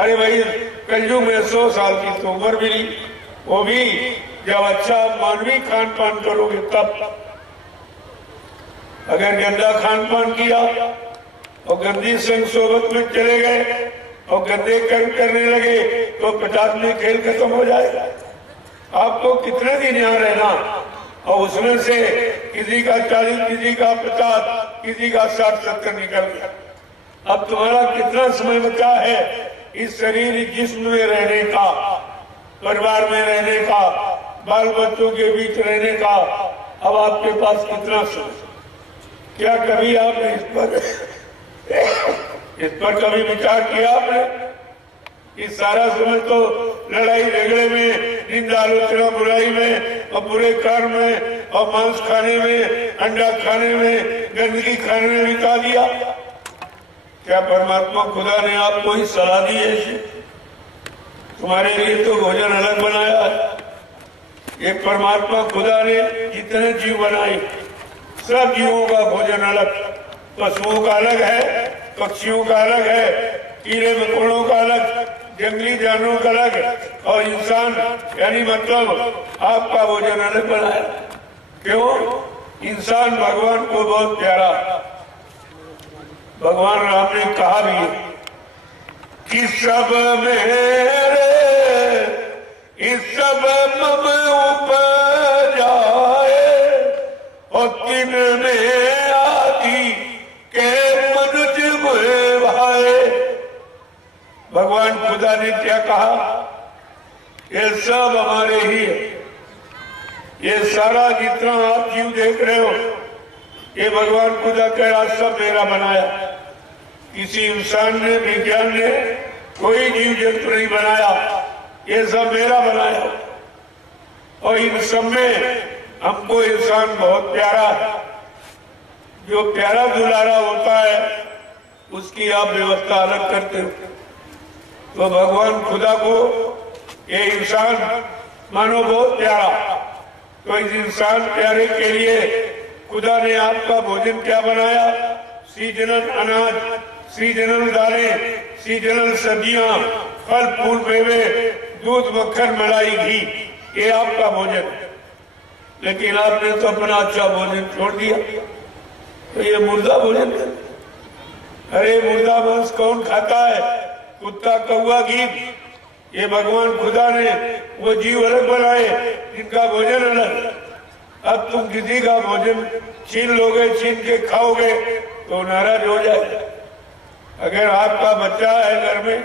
अरे भाई कलयुग में 100 साल की तो उम्र मिली, वो भी जब अच्छा मानवीय खान पान करोगे तब। अगर गंदा खान पान किया और गंदी संग सोबत में चले गए और गंदे कर्म करने लगे तो 50 में खेल खत्म हो जाएगा। आपको कितने दिन यहाँ रहना, और उसमें से किसी का 40, किसी का 50, किसी का 60-70 निकल गया। अब तुम्हारा कितना समय बचा है इस शरीर जिस्म में रहने का, परिवार में रहने का, बाल बच्चों के बीच रहने का। अब आपके पास कितना समय? क्या कभी आपने इस पर कभी विचार किया आपने? इस सारा समय तो लड़ाई झगड़े में, निंदा आलोचना बुराई में और बुरे कर्म में और मांस खाने में, अंडा खाने में, गंदगी खाने में बिता दिया। क्या परमात्मा खुदा ने आपको ही सलाह दी है? तुम्हारे लिए तो भोजन अलग बनाया है। ये परमात्मा खुदा ने जितने जीव बनाए सब जीवों का भोजन अलग, पशुओं का अलग है, पक्षियों का अलग है, कीड़े मकोड़ों का अलग, जंगली जानवरों का अलग, और इंसान यानी मतलब आपका भोजन अलग बनाया। क्यों? इंसान भगवान को बहुत प्यारा। भगवान राम ने कहा भी कि सब मेरे इस सब मम उपजाए और तीन में आदि के मनुज भाए। भगवान खुदा ने क्या कहा? ये सब हमारे ही है। ये सारा जितना आप जीव देख रहे हो ये भगवान खुदा कह रहा सब मेरा बनाया। किसी इंसान ने, विज्ञान ने कोई जीव जंतु नहीं बनाया, ये सब मेरा बनाया। और इन सब में हमको इंसान बहुत प्यारा है। जो प्यारा दुलारा होता है उसकी आप व्यवस्था अलग करते हो। तो भगवान खुदा को ये इंसान मानो बहुत प्यारा, तो इस इंसान प्यारे के लिए खुदा ने आपका भोजन क्या बनाया? सीजनल अनाज, सीजनल दालें, सीजनल सब्जियां, फल फूल मेवे, दूध मक्खन मलाई घी, ये आपका भोजन। लेकिन आपने तो अपना अच्छा भोजन छोड़ दिया, तो ये मुर्दा भोजन है। अरे मुर्दा मांस कौन खाता है? कुत्ता, कौवा, गीद। ये भगवान खुदा ने वो जीव अलग बनाए जिनका भोजन अलग। अब तुम किसी का भोजन छीन लोगे, छीन के खाओगे तो नाराज हो जाए। अगर आपका बच्चा है घर में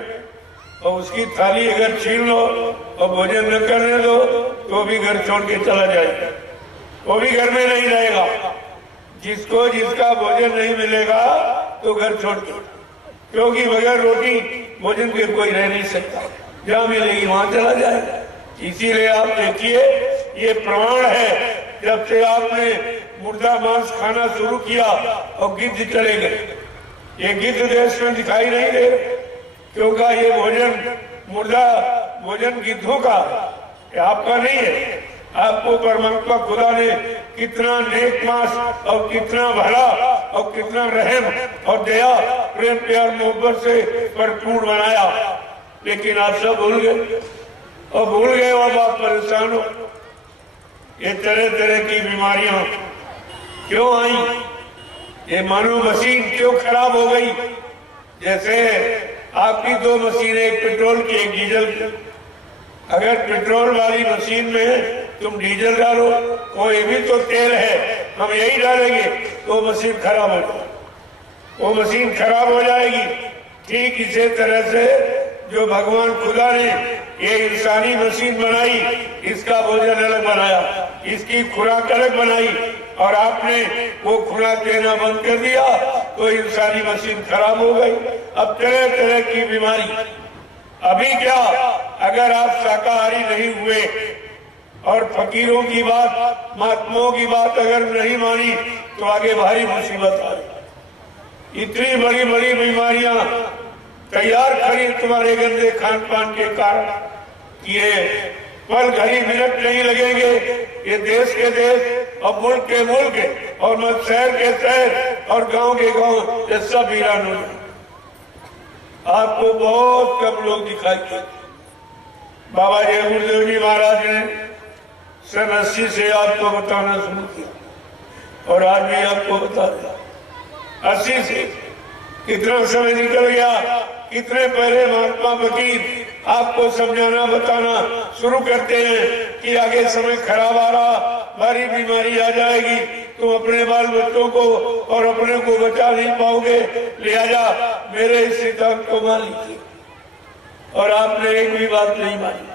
और उसकी थाली अगर छीन लो और भोजन न करने दो तो भी घर छोड़ के चला जाएगा, वो भी घर में नहीं रहेगा। जिसको जिसका भोजन नहीं मिलेगा तो घर छोड़ के, क्योंकि बगैर रोटी भोजन के कोई रह नहीं सकता। जहाँ मिलेगी वहां चला जाएगा। इसीलिए आप देखिए ये प्रमाण है, जब से आपने मुर्दा मांस खाना शुरू किया और गिद्ध चले गए। ये गिद्ध देश में दिखाई नहीं दे, क्योंकि ये भोजन मुर्दा भोजन गिद्धों का, आपका नहीं है। आपको परमात्मा खुदा ने कितना नेक मांस और कितना भला और कितना रहम और दया, प्रेम प्यार मोहब्बत से भरपूर बनाया। लेकिन आप सब भूल गए, और भूल गए अब आप परेशान हो। ये तरह तरह की बीमारियां क्यों आई? ये मानो मशीन क्यों खराब हो गई? जैसे आपकी दो मशीन, एक पेट्रोल की एक डीजल की। अगर पेट्रोल वाली मशीन में तुम डीजल डालो, कोई भी तो तेल है, हम यही डालेंगे तो मशीन खराब हो जाएगी, वो मशीन खराब हो जाएगी। ठीक इसी तरह से जो भगवान खुदा ने ये इंसानी मशीन बनाई, इसका भोजन अलग बनाया, इसकी खुराक अलग बनाई, और आपने वो खुराक देना बंद कर दिया तो इंसानी मशीन खराब हो गई। अब तरह तरह की बीमारी। अभी क्या, अगर आप शाकाहारी नहीं हुए और फकीरों की बात, महात्माओं की बात अगर नहीं मानी तो आगे भारी मुसीबत आ गई। इतनी बड़ी बड़ी बीमारियां तैयार खड़ी तुम्हारे गंदे खान पान के कारण। ये पल घड़ी मिनट नहीं लगेंगे, ये देश के देश और मुल्क के मुल्क और शहर के शहर और गांव के गांव ये सब वीरान हो जाए। आपको बहुत कम लोग दिखाई देते। बाबा जय गुरुदेव जी महाराज ने सन 80 से आपको बताना शुरू किया और आज भी आपको बता दिया। 80 से कितना समय निकल गया, कितने पहले महात्मा फकीर आपको समझाना बताना शुरू करते हैं कि आगे समय खराब आ रहा, भारी बीमारी आ जाएगी, तुम अपने बाल बच्चों को और अपने को बचा नहीं पाओगे, लिहाजा मेरे इस सिद्धांत को मान लीजिए। और आपने एक भी बात नहीं मानी।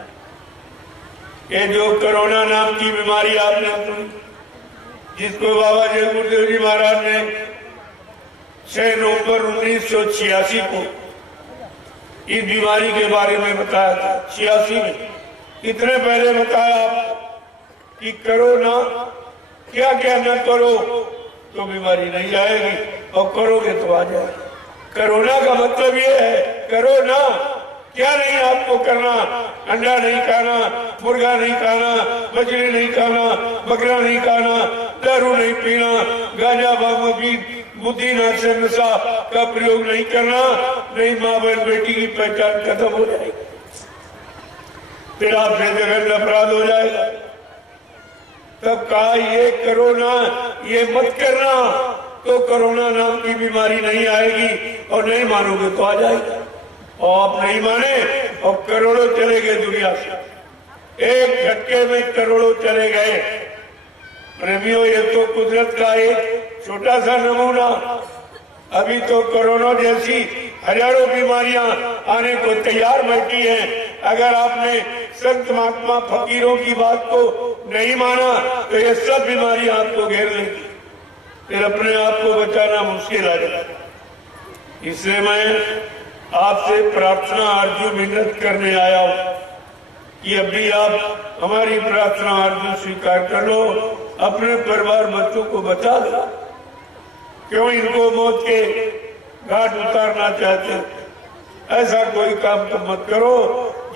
ये जो कोरोना नाम की बीमारी आपने सुनी, जिसको बाबा जय गुरुदेव जी महाराज ने 6 नवंबर 1986 को इस बीमारी के बारे में बताया था। 86 में कितने पहले बताया आपको कि करो ना, क्या क्या न करो तो बीमारी नहीं आएगी, और करोगे तो आ जाएगी। कोरोना का मतलब ये है, करो ना, क्या नहीं आपको करना। अंडा नहीं खाना, मुर्गा नहीं खाना, मछली नहीं खाना, बकरा नहीं खाना, दारू नहीं पीना, गांजा भांग की बुद्धि नाशक नशा का प्रयोग नहीं करना, नहीं माँ बहन बेटी की पहचान खत्म हो जाएगी, फिर आपसे जघन्य अपराध हो जाएगा। तब कहा ये करो ना, ये मत करना, तो कोरोना नाम की बीमारी नहीं आएगी, और नहीं मानोगे तो आ जाएगी। और आप नहीं माने और करोड़ों चले गए दुनिया से, एक झटके में करोड़ों चले गए। प्रेमियों, ये तो कुदरत का एक छोटा सा नमूना। अभी तो कोरोना जैसी हजारों बीमारियां आने को तैयार बैठी हैं। अगर आपने संत महात्मा फकीरों की बात को नहीं माना तो ये सब बीमारियां आपको घेर लेंगी, फिर अपने आप को बचाना मुश्किल आ जाएगा। इसलिए मैं आपसे प्रार्थना अर्जु मिन्नत करने आया हूं कि अभी आप हमारी प्रार्थना अर्जु स्वीकार कर लो, अपने परिवार बच्चों को बचा दो। क्यों इनको मौत के घाट उतारना चाहते? ऐसा कोई काम तो मत करो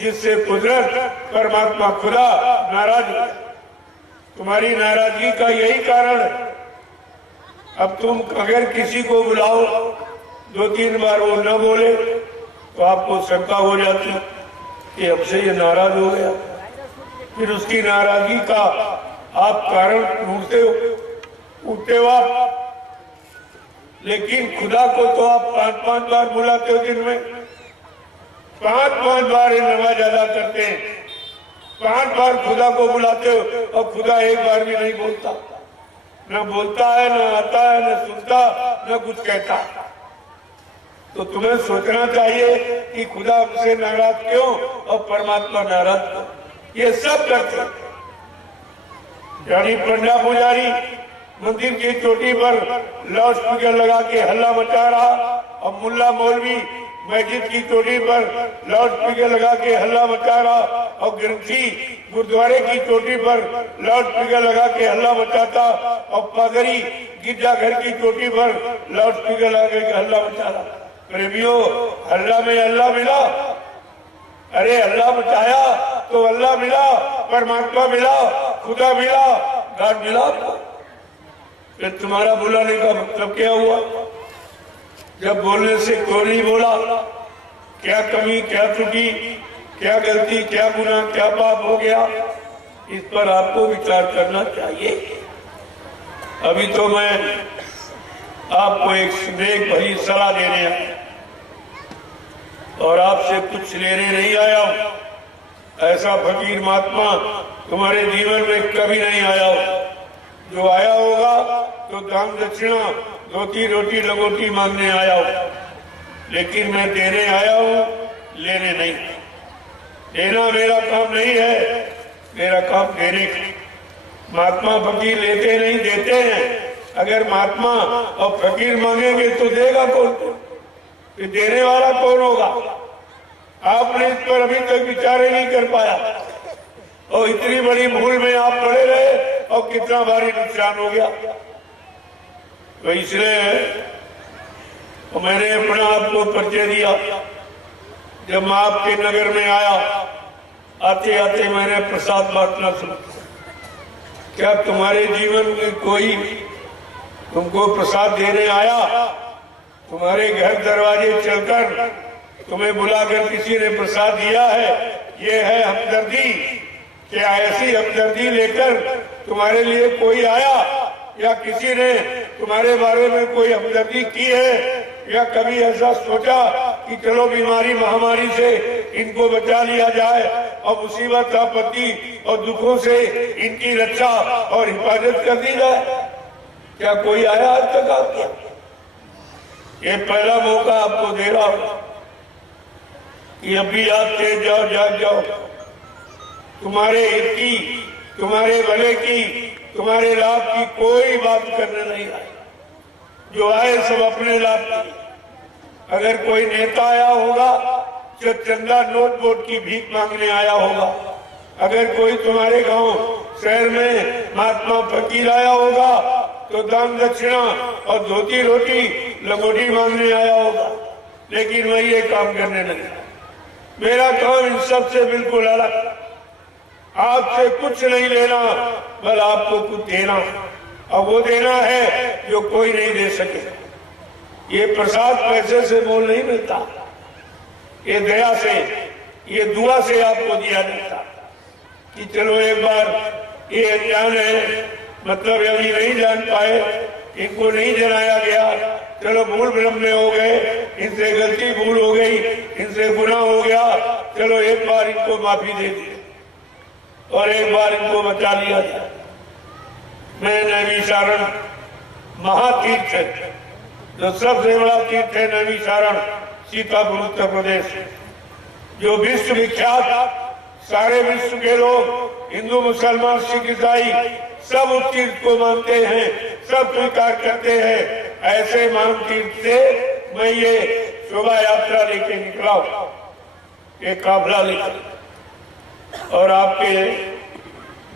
जिससे कुदरत परमात्मा खुदा नाराज हो। तुम्हारी नाराजगी का यही कारण है। अब तुम अगर किसी को बुलाओ, 2-3 बार वो न बोले तो आपको शंका हो जाती कि हमसे ये नाराज हो गया, फिर उसकी नाराजगी का आप कारण ढूंढते हो, उठते हो आप। लेकिन खुदा को तो आप 5-5 बार बुलाते हो दिन में, 5-5 बार नमाज अदा करते हैं, 5 बार खुदा को बुलाते हो, और खुदा एक बार भी नहीं बोलता, न बोलता है, न आता है, न सुनता, न कुछ कहता। तो तुम्हें सोचना चाहिए कि खुदा हमसे नाराज क्यों और परमात्मा नाराज क्यों। ये सब करते हैं। यानी पंडा पुजारी मंदिर की चोटी पर लाउड स्पीकर लगा के हल्ला मचा रहा, और मुल्ला मौलवी मस्जिद की चोटी पर लाउड स्पीकर लगा के हल्ला मचा रहा, और ग्रंथी गुरुद्वारे की चोटी पर लाउड स्पीकर लगा के हल्ला मचाता, और पादरी गिरजाघर की चोटी पर लाउड स्पीकर लगा के हल्ला मचा रहा। प्रेमियों, अल्लाह में अल्लाह मिला। अरे अल्लाह मचाया तो अल्लाह मिला, परमात्मा मिला, खुदा मिला, गॉड मिला। फिर तुम्हारा बुलाने का मतलब क्या हुआ? जब बोलने से क्यों नहीं बोला? क्या कमी, क्या त्रुटि, क्या गलती, क्या गुनाह, क्या पाप हो गया? इस पर आपको विचार करना चाहिए। अभी तो मैं आपको एक स्नेह भरी सलाह देने आया, और आपसे कुछ लेने नहीं आया हूं। ऐसा फकीर महात्मा तुम्हारे जीवन में कभी नहीं आया हो। जो आया होगा तो दान दक्षिणा, धोती रोटी लगोटी मांगने आया हो, लेकिन मैं देने आया हूं, लेने नहीं। देना मेरा काम नहीं है, मेरा काम देने का। महात्मा फकीर लेते नहीं, देते हैं। अगर महात्मा और फकीर मांगेंगे तो देगा कौन? तो देने वाला कौन होगा? आपने इस पर अभी तक विचार ही नहीं कर पाया, और इतनी बड़ी भूल में आप पड़े रहे, और कितना भारी नुकसान हो गया। तो इसलिए मैंने अपना आपको परिचय दिया। जब मैं आपके नगर में आया, आते आते मैंने प्रसाद बांटना शुरू किया। क्या तुम्हारे जीवन में कोई तुमको प्रसाद देने आया? तुम्हारे घर दरवाजे चलकर तुम्हें बुलाकर किसी ने प्रसाद दिया है, ये है हमदर्दी। क्या ऐसी हमदर्दी लेकर तुम्हारे लिए कोई आया, या किसी ने तुम्हारे बारे में कोई हमदर्दी की है, या कभी ऐसा सोचा कि चलो बीमारी महामारी से इनको बचा लिया जाए और मुसीबत आपत्ति और दुखों से इनकी रक्षा और हिफाजत कर दी जाए? क्या कोई आया आज तक आपको? ये पहला मौका आपको दे रहा हूं कि अभी आप तेज जाओ, जाग जाओ। तुम्हारे हित की, तुम्हारे भले की, तुम्हारे लाभ की कोई बात करने नहीं आई। जो आए सब अपने लाभ की। अगर कोई नेता आया होगा जो चंदा नोट वोट की भीख मांगने आया होगा, अगर कोई तुम्हारे गांव शहर में महात्मा फकीर आया होगा तो दान दक्षिणा और धोती रोटी लंगोटी मांगने आया होगा। लेकिन मैं ये काम करने लगा। मेरा काम इन सब से बिल्कुल अलग। आपसे कुछ नहीं लेना, बल आपको कुछ देना, और वो देना है जो कोई नहीं दे सके। ये प्रसाद पैसे से मोल नहीं मिलता, ये दया से, ये दुआ से आपको दिया जाता कि चलो एक बार ये अनजान है, मतलब अभी नहीं जान पाए, इनको नहीं जनाया गया, चलो भूल भ्रम में हो गए, इनसे गलती भूल हो गई, इनसे गुनाह हो गया, चलो एक बार इनको माफी दे दी और एक बार इनको बचा लिया जाए। मैं नैमिषारण महातीर्थ है, जो सबसे बड़ा तीर्थ है नैमिषारण, सीतापुर उत्तर प्रदेश, जो विश्व विख्यात, सारे विश्व के लोग हिंदू मुसलमान सिख ईसाई सब उस तीर्थ को मानते हैं, सब स्वीकार करते हैं। ऐसे महान तीर्थ से मैं ये शोभा यात्रा लेके निकला हूं, एक काफिला लेकर, और आपके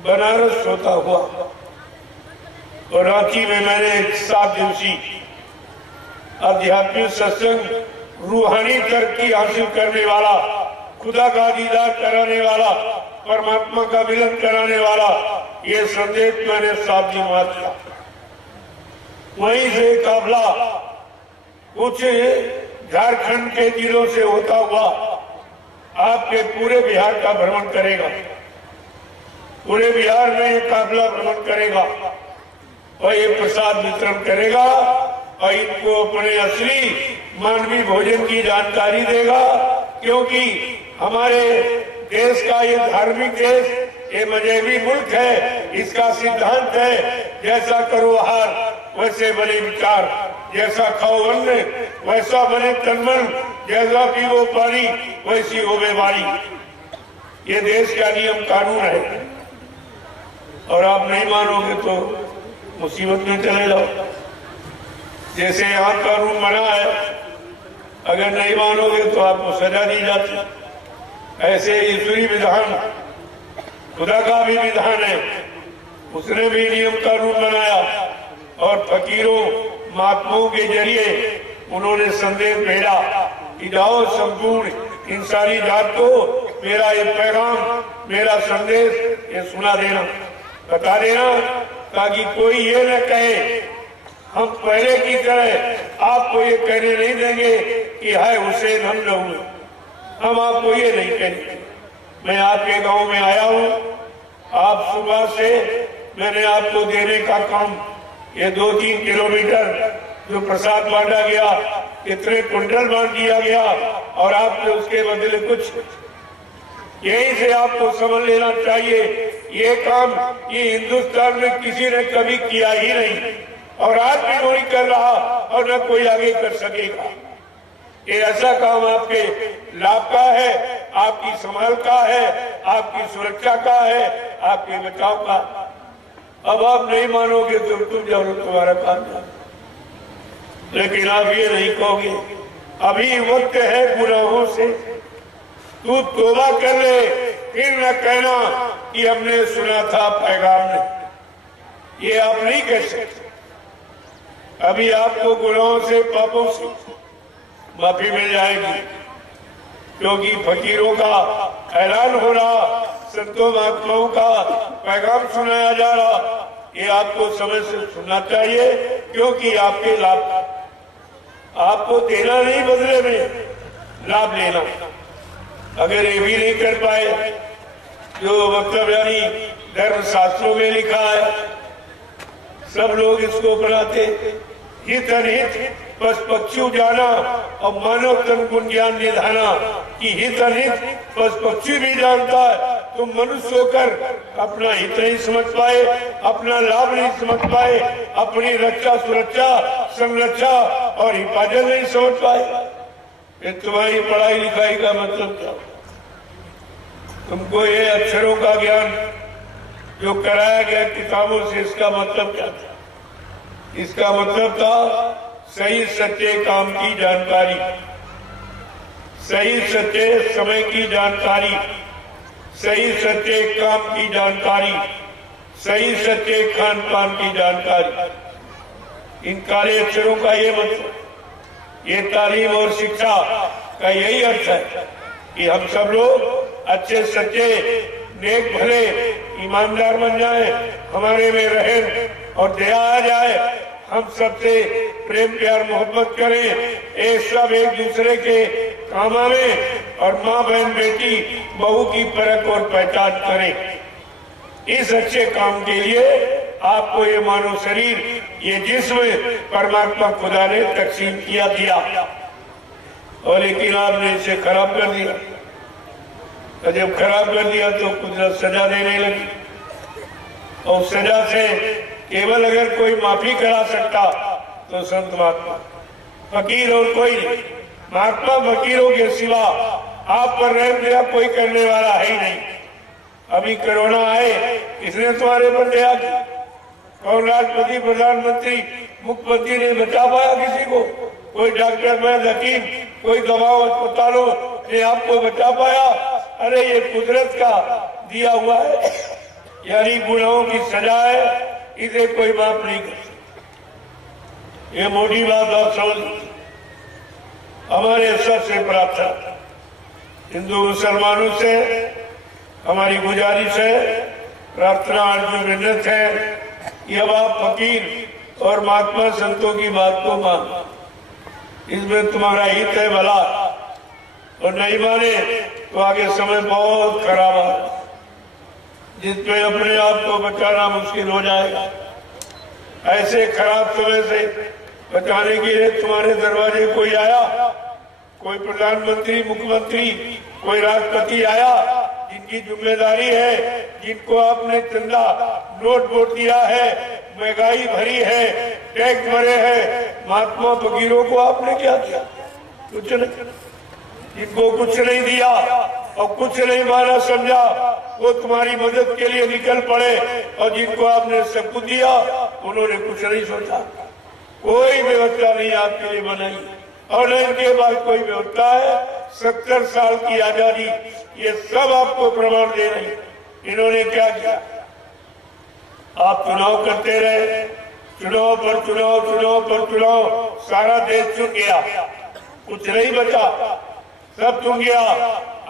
बनारस होता हुआ और रांची में मैंने 7 दिवसीय आध्यात्मिक सत्संग, रूहानी तरक्की हासिल करने वाला, खुदा का दीदार कराने वाला, परमात्मा का मिलन कराने वाला, ये संदेश मैंने 7 दिन बाद दिया। वहीं से काफिला कुछ झारखंड के जिलों से होता हुआ आपके पूरे बिहार का भ्रमण करेगा। पूरे बिहार में ये काफिला भ्रमण करेगा और ये प्रसाद वितरण करेगा और इनको अपने असली मानवीय भोजन की जानकारी देगा। क्योंकि हमारे देश का ये धार्मिक देश, ये मजहबी मुल्क है, इसका सिद्धांत है जैसा करो आहार वैसे बने विचार, जैसा खाओ अन्न वैसा बने तन मन, जैसा पीवो पानी वैसी हो बीमारी। ये देश का नियम कानून है और आप नहीं मानोगे तो मुसीबत में चले जाओ। जैसे यहाँ कानून बना है, अगर नहीं मानोगे तो आपको सजा दी जाती। ऐसे ईश्वरी विधान, खुदा का भी विधान है, उसने भी नियम कानून बनाया और फकीरों महात्माओं के जरिए उन्होंने संदेश भेजा कि जाओ संपूर्ण इंसानी जात को मेरा ये पैगाम, मेरा संदेश ये सुना देना, बता देना, ताकि कोई ये न कहे हम पहले की तरह आपको ये कहने नहीं देंगे कि हाय हुसैन हम लोग, हम आपको ये नहीं कहेंगे। मैं आपके गांव में आया हूं, आप सुबह से मैंने आपको देने का काम, ये 2-3 किलोमीटर जो प्रसाद बांटा गया, कितने कुंटल बांट दिया गया और आपने उसके बदले कुछ, यही से आपको समझ लेना चाहिए ये काम ये हिंदुस्तान में किसी ने कभी किया ही नहीं और आज भी कोई कर रहा और न कोई आगे कर सकेगा। ये ऐसा काम आपके लाभ का है, आपकी संभाल का है, आपकी सुरक्षा का है, आपके बचाव का। अब आप नहीं मानोगे तो तुम जाओ, तुम्हारा काम है, लेकिन आप ये नहीं कहोगे अभी वक्त है गुनाहों से, तू तौबा कर ले, फिर न कहना कि हमने सुना था पैगाम ने। ये आप नहीं कह सकते। अभी आपको गुनाहों से, पापों से माफी मिल जाएगी, क्योंकि फकीरों का ऐलान हो रहा, संतों महात्माओं का पैगाम सुनाया जा रहा। ये आपको समय से सुनना चाहिए, क्योंकि आपके लाभ, आपको देना नहीं बदले में, लाभ लेना। अगर ये भी नहीं कर पाए जो मतलब यानी धर्म शास्त्रों में लिखा है, सब लोग इसको अपनाते, हित अनहित बस पक्षी जाना और मानव तन गुण ज्ञान निधाना कि हित अनहित बस पक्षी भी जानता है। तुम मनुष्य होकर अपना हित नहीं समझ पाए, अपना लाभ नहीं समझ पाए, अपनी रक्षा सुरक्षा संरक्षा और हिफाजत नहीं समझ पाए। फिर तुम्हारी पढ़ाई लिखाई का मतलब क्या? तुमको ये अक्षरों का ज्ञान जो कराया गया किताबों से, इसका मतलब क्या था? इसका मतलब था सही सच्चे काम की जानकारी, सही सच्चे समय की जानकारी, सही सच्चे काम की जानकारी, सही सच्चे खान पान की जानकारी। इन काले अक्षरों का ये मतलब, ये तालीम और शिक्षा का यही अर्थ है कि हम सब लोग अच्छे सच्चे नेक भले ईमानदार बन जाए, हमारे में रहम और दया आ जाए, हम सबसे प्रेम प्यार मोहब्बत करें, सब एक दूसरे के काम आवे और माँ बहन बेटी बहू की परख और पहचान करें। इस अच्छे काम के लिए आपको ये मानव शरीर, ये जिस्म परमात्मा खुदा ने तकसीम किया दिया, और लेकिन आपने इसे खराब कर दिया। और जब खराब कर दिया तो कुदरत सजा देने लगी, और सजा से केवल अगर कोई माफी करा सकता तो संत महात्मा, फकीर और कोई नहीं। महात्मा फकीरों के सिवा आप पर रहम दया कोई करने वाला है ही नहीं। अभी कोरोना आए, किसने तुम्हारे पर दया की? कौन राष्ट्रपति प्रधानमंत्री मुख्यमंत्री ने बचा पाया किसी को? कोई डॉक्टर वैद हकीम, कोई दवाओं अस्पतालों ने आपको बचा पाया? अरे ये कुदरत का दिया हुआ है, यानी गुनाहों की सजा है, इसे कोई माफ नहीं कर सकता। ये मोटी बात आप समझ। हमारे सबसे प्रार्थना हिंदू मुसलमानों से हमारी गुजारिश है, प्रार्थना अर्जुन विनत है कि अब आप फकीर और महात्मा संतों की बात को मानो। इसमें तुम्हारा हित है भला, और नहीं माने तो आगे समय बहुत खराब है, जिसमें अपने आप को बचाना मुश्किल हो जाएगा। ऐसे खराब समय से बचाने के लिए तुम्हारे दरवाजे कोई आया, कोई प्रधानमंत्री मुख्यमंत्री, कोई राष्ट्रपति आया, जिनकी जिम्मेदारी है, जिनको आपने चंदा नोट वोट दिया है, महंगाई भरी है, टैक्स भरे हैं, महात्मा फकीरों को आपने क्या दिया? कुछ नहीं। जिनको कुछ नहीं दिया और कुछ नहीं माना समझा, वो तुम्हारी मदद के लिए निकल पड़े, और जिनको आपने सब कुछ दिया उन्होंने कुछ नहीं सोचा। कोई व्यवस्था नहीं आपके लिए बनाई, और इनके पास कोई व्यवस्था है। 70 साल की आजादी, ये सब आपको प्रमाण दे रही। इन्होंने क्या किया? आप चुनाव करते रहे, चुनाव पर चुनाव, चुनाव पर चुनाव, सारा देश चुन गया, कुछ नहीं बचा, सब चुन गया।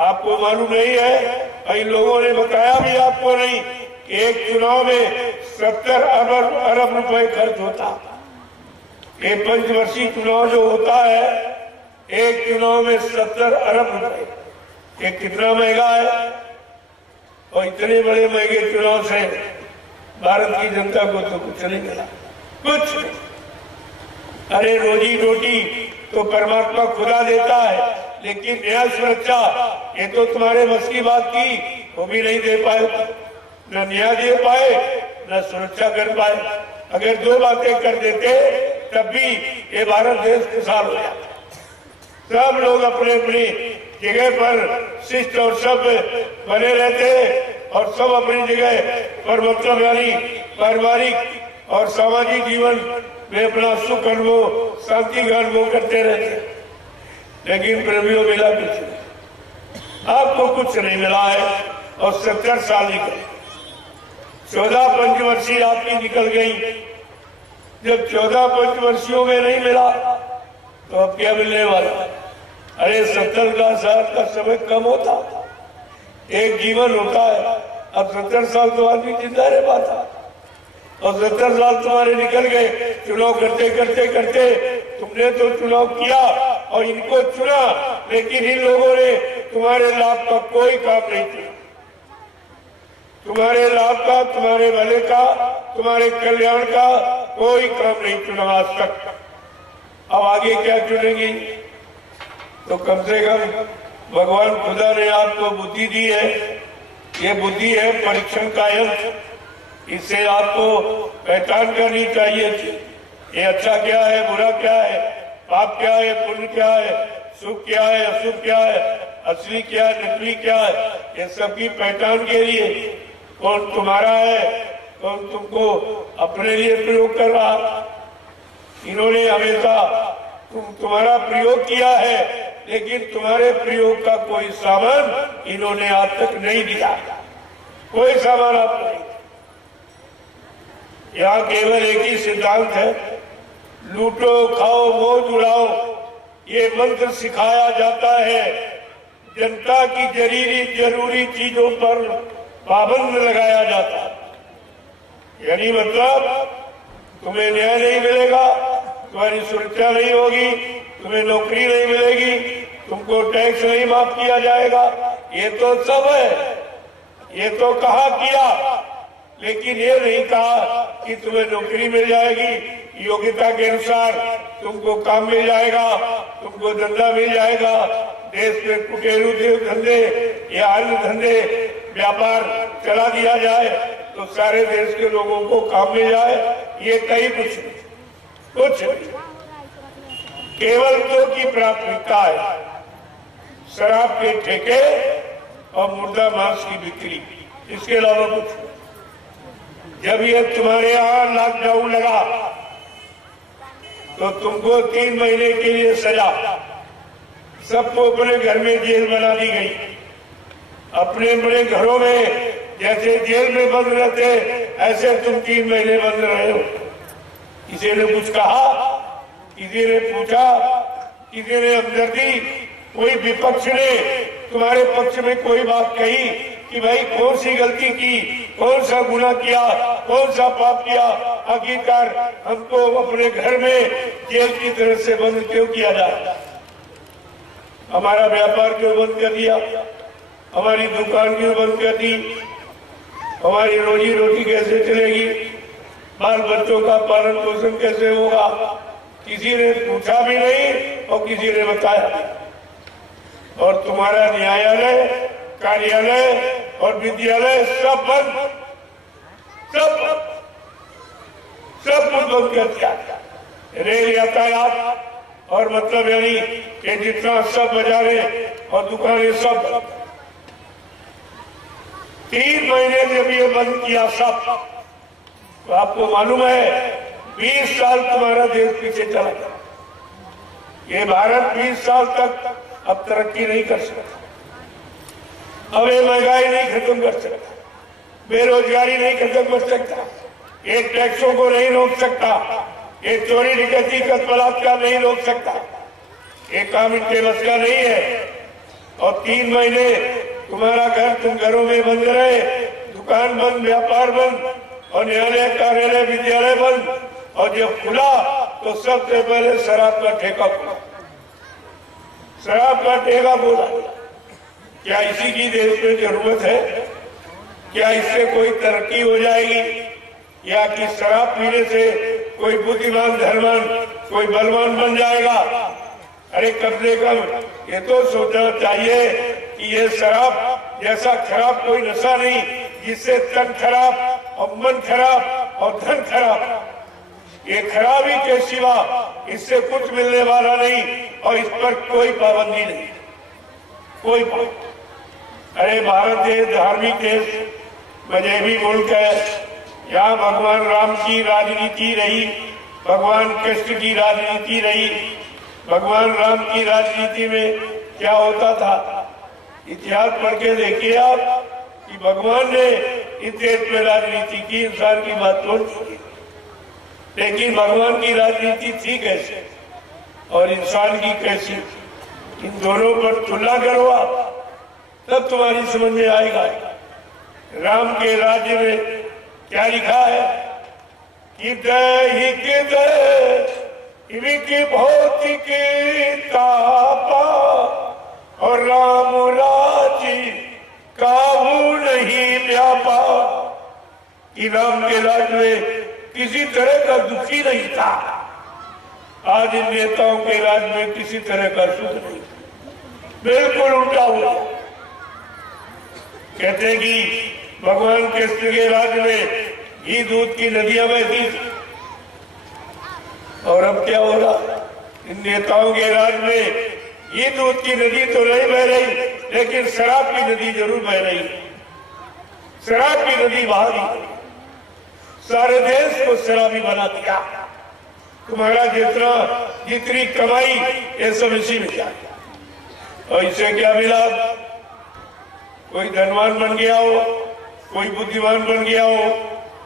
आपको मालूम नहीं है, इन लोगों ने बताया भी आपको नहीं, एक चुनाव में 70 अरब रुपए खर्च होता। ये पंचवर्षीय चुनाव जो होता है, एक चुनाव में 70 अरब रुपए, ये कितना महंगा है। और इतने बड़े महंगे चुनाव से भारत की जनता को तो कुछ नहीं मिला, कुछ। अरे रोजी रोटी तो परमात्मा खुदा देता है, लेकिन न्याय सुरक्षा ये तो तुम्हारे बस की बात की, वो भी नहीं दे पाए, न न्याय दे पाए न सुरक्षा कर पाए। अगर दो बातें कर देते तब भी ये भारत देश खुशहाल हो जाता। सब लोग अपने अपनी जगह पर शिष्ट और सब बने रहते, और सब अपनी जगह पर मतलब यानी पारिवारिक और सामाजिक जीवन में अपना सुख अनुभव, शांति का अनुभव करते रहते। लेकिन प्रेमियों मिला कुछ नहीं, आपको कुछ नहीं मिला है, और 70 साल निकल, 14 पंचवर्षीय आपकी निकल गई। जब 14 पंचवर्षियों में नहीं मिला तो अब क्या मिलने वाला? अरे 70 साल का समय कम होता, एक जीवन होता है। अब 70 साल तो आदमी जिंदा रह पाता, और 70 साल तुम्हारे निकल गए चुनाव करते करते करते। तुमने तो चुनाव किया और इनको चुना, लेकिन इन लोगों ने तुम्हारे लाभ का कोई काम नहीं किया। तुम्हारे लाभ का, तुम्हारे भले का, तुम्हारे कल्याण का कोई काम नहीं चुना आज तक। अब आगे क्या चुनेंगे? तो कम से कम भगवान खुदा ने आपको बुद्धि दी है। ये बुद्धि है परीक्षण का यंत्र। इससे आपको पहचान करनी चाहिए ये अच्छा क्या है, बुरा क्या है, पाप क्या है, पुण्य क्या है, सुख क्या है, अशुभ क्या है, असली क्या है, नकली क्या है। ये सब की पहचान के लिए कौन तुम्हारा है, कौन तुमको अपने लिए प्रयोग कर रहा। इन्होंने हमेशा तुम्हारा प्रयोग किया है, लेकिन तुम्हारे प्रयोग का कोई सामान इन्होंने आज तक नहीं दिया। कोई सामान आपको नहीं। यहाँ केवल एक ही सिद्धांत है, लूटो खाओ मौज उड़ाओ। ये मंत्र सिखाया जाता है। जनता की जरूरी चीजों पर पाबंद लगाया जाता है। यानी मतलब तुम्हें न्याय नहीं मिलेगा, तुम्हारी सुरक्षा नहीं होगी, तुम्हें नौकरी नहीं मिलेगी, तुमको टैक्स नहीं माफ किया जाएगा। ये तो सब है, ये तो कहा किया, लेकिन ये नहीं कहा कि तुम्हें नौकरी मिल जाएगी, योग्यता के अनुसार तुमको काम मिल जाएगा, तुमको धंधा मिल जाएगा। देश में कुटेरू धंधे या अन्य धंधे व्यापार चला दिया जाए तो सारे देश के लोगों को काम मिल जाए। ये कहीं कुछ केवल दो की प्राथमिकता है, शराब के ठेके और मुर्दा मांस की बिक्री। इसके अलावा कुछ। जब ये तुम्हारे यहाँ लॉकडाउन लगा तो तुमको 3 महीने के लिए सजा, सबको अपने घर में जेल बना दी गई। अपने अपने घरों में जैसे जेल में बंद रहते ऐसे तुम 3 महीने बंद रहे हो। किसी ने कुछ कहा, किसी ने पूछा, किसी ने हमदर्दी, कोई विपक्ष ने तुम्हारे पक्ष में कोई बात कही कि भाई कौन सी गलती की, कौन सा गुनाह किया, कौन सा पाप किया, आखिरकार हमको अपने घर में जेल की तरह से बंद क्यों किया जाए? हमारा व्यापार क्यों बंद कर दिया, हमारी दुकान क्यों बंद कर दी, हमारी रोजी रोटी कैसे चलेगी, बाल बच्चों का पालन पोषण कैसे होगा? किसी ने पूछा भी नहीं और किसी ने बताया। और तुम्हारा न्यायालय, कार्यालय और विद्यालय सब बंद, सब बंद कर दिया। रेल यातायात और मतलब यानी कि जितना सब बाजारे और दुकानें सब 3 महीने जब ये बंद किया सब, तो आपको मालूम है 20 साल तुम्हारा देश पीछे चला गया। ये भारत 20 साल तक अब तरक्की नहीं कर सकता। अब ये महंगाई नहीं खत्म कर सकता, बेरोजगारी नहीं खत्म कर सकता, ये टैक्सों को नहीं रोक सकता, ये चोरी डकैती का बलात्कार नहीं रोक सकता। ये काम इनके बस का नहीं है। और 3 महीने तुम्हारा घर, तुम घरों में बंद रहे, दुकान बंद, व्यापार बंद और न्यायालय, कार्यालय, विद्यालय बंद। और जब खुला तो सबसे पहले शराब का ठेका खुला। शराब का ठेका बोला। क्या इसी की देश में जरूरत है? क्या इससे कोई तरक्की हो जाएगी? या कि शराब पीने से कोई बुद्धिमान, धनवान, कोई बलवान बन जाएगा? अरे कम से कम ये तो सोचना चाहिए कि ये शराब जैसा खराब कोई नशा नहीं, जिससे तन खराब और मन खराब और धन खराब। ये खराबी के सिवा इससे कुछ मिलने वाला नहीं और इस पर कोई पाबंदी नहीं, कोई पाबंदी। अरे भारत देश धार्मिक देश, मजहबी मुल्क है। यहाँ भगवान राम की राजनीति रही, भगवान कृष्ण की राजनीति रही। भगवान राम की राजनीति में क्या होता था? इतिहास पढ़ के देखिए आप कि भगवान ने इस देश में राजनीति की, इंसान की बात तो की, लेकिन भगवान की राजनीति थी कैसे और इंसान की कैसी? इन दोनों पर तुलना करो आप, तब तुम्हारी समझ में आएगा। राम के राज्य में क्या लिखा है कि दैहिक भौतिक तापा और राम राज्य काबू नहीं व्यापा, कि राम के राज में किसी तरह का दुखी नहीं था। आज इन नेताओं के राज में किसी तरह का सुख नहीं, बिल्कुल उल्टा हुआ। कहते हैं कि भगवान कृष्ण के राज में घी दूध की नदियां बहती थी, और अब क्या हो रहा? इन नेताओं के राज में घी दूध की नदी तो नहीं बह रही, लेकिन शराब की नदी जरूर बह रही है। शराब की नदी बहा रही, सारे देश को शराबी बना दिया। तुम्हारा जितनी कमाई ये सब इसी में जाए। और इससे क्या मिला? कोई धनवान बन गया हो, कोई बुद्धिमान बन गया हो,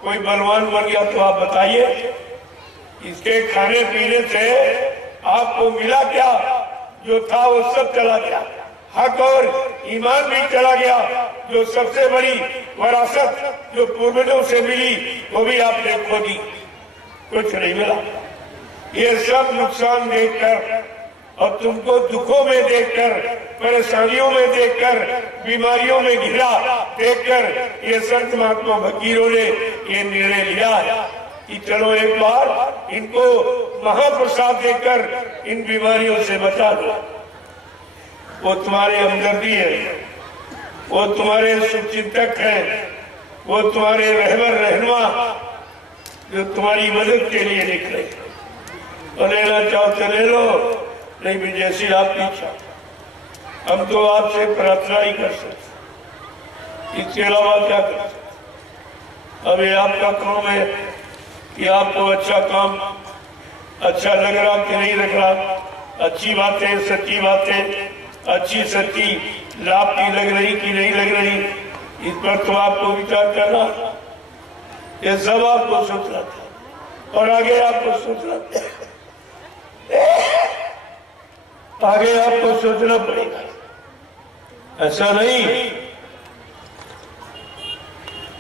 कोई बलवान बन गया, तो आप बताइए इसके खाने पीने से आपको मिला क्या? जो था वो सब चला गया। हक और ईमान भी चला गया। जो सबसे बड़ी विरासत जो पूर्वजों से मिली वो भी आपने खो दी, कुछ नहीं मिला। ये सब नुकसान देखकर और तुमको दुखों में देखकर, परेशानियों में देखकर, बीमारियों में घिरा देखकर ये संत महात्मा फकीरों ने ये निर्णय लिया कि चलो एक बार इनको महाप्रसाद देकर इन बीमारियों से बचा दो। वो तुम्हारे हमदर्दी है, वो तुम्हारे शुभचिंतक हैं, वो तुम्हारे रहबर रहनुमा जो तुम्हारी मदद के लिए निकले। तो लेना चाहो तो ले लो, नहीं भी जैसी आपकी इच्छा। हम तो आपसे प्रार्थना ही कर सकते, इसके अलावा क्या कर सकते? अब ये आपका काम है कि आपको अच्छा काम अच्छा लग रहा कि नहीं लग रहा, अच्छी बातें सच्ची बातें अच्छी सच्ची लाभ की लग रही कि नहीं लग रही, इस पर तो आपको विचार करना। ये सब आपको सोचना था और आगे आपको सोचना आगे आपको सोचना पड़ेगा। ऐसा नहीं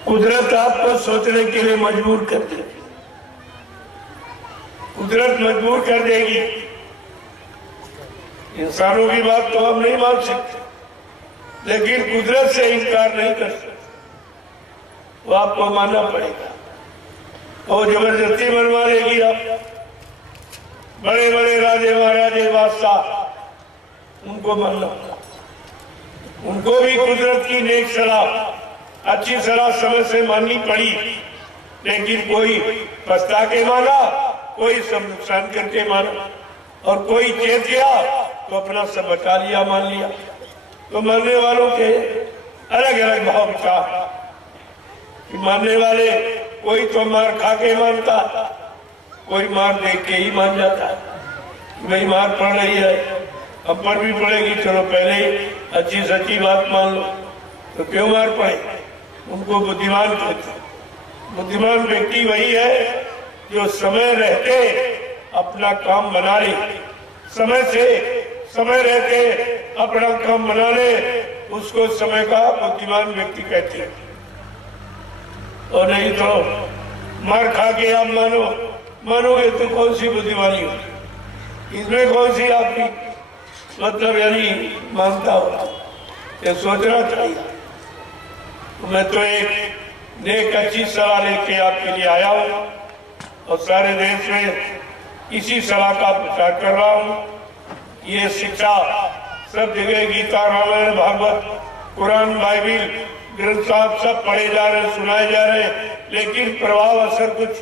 कुदरत आपको सोचने के लिए मजबूर कर देगी, कुदरत मजबूर कर देगी। इंसानों की बात तो हम नहीं मान सकते, लेकिन कुदरत से इनकार नहीं कर सकते, वो आपको मानना पड़ेगा। और जबरदस्ती बनवा लेगी आप। बड़े बड़े राजे महाराजे बादशाह उनको मानना, उनको भी कुदरत की नेक सलाह अच्छी सलाह समझ से माननी पड़ी, लेकिन कोई पछता के माना, कोई सब नुकसान करके माना, और कोई चेत गया तो अपना सब बचा लिया मान लिया। तो मानने वालों के अलग अलग भाव विचार। मानने वाले कोई तो मार खा के मानता, कोई मार देख के ही मान जाता है। भाई मार पड़ रही है, अब पर भी पड़ेगी, चलो पहले ही अच्छी सच्ची बात मान लो, तो क्यों मार पड़े? उनको बुद्धिमान कहते। बुद्धिमान व्यक्ति वही है जो समय रहते अपना काम बना ले, समय रहते अपना काम बना ले, उसको समय का बुद्धिमान व्यक्ति कहते हैं। और नहीं तो मार खा के आप मानोगे तो कौन सी बुद्धिमानी हो, इसमें कौन सी आपकी मतलब यानी मानता हो, ये सोचना चाहिए। मैं तो एक नेक अच्छी सलाह लेके आपके लिए आया हूँ और सारे देश में इसी सलाह का प्रचार कर रहा हूँ। ये शिक्षा सब जगह गीता रामायण भागवत कुरान बाइबिल ग्रंथ साहब सब पढ़े जा रहे सुनाए जा रहे, लेकिन प्रभाव असर कुछ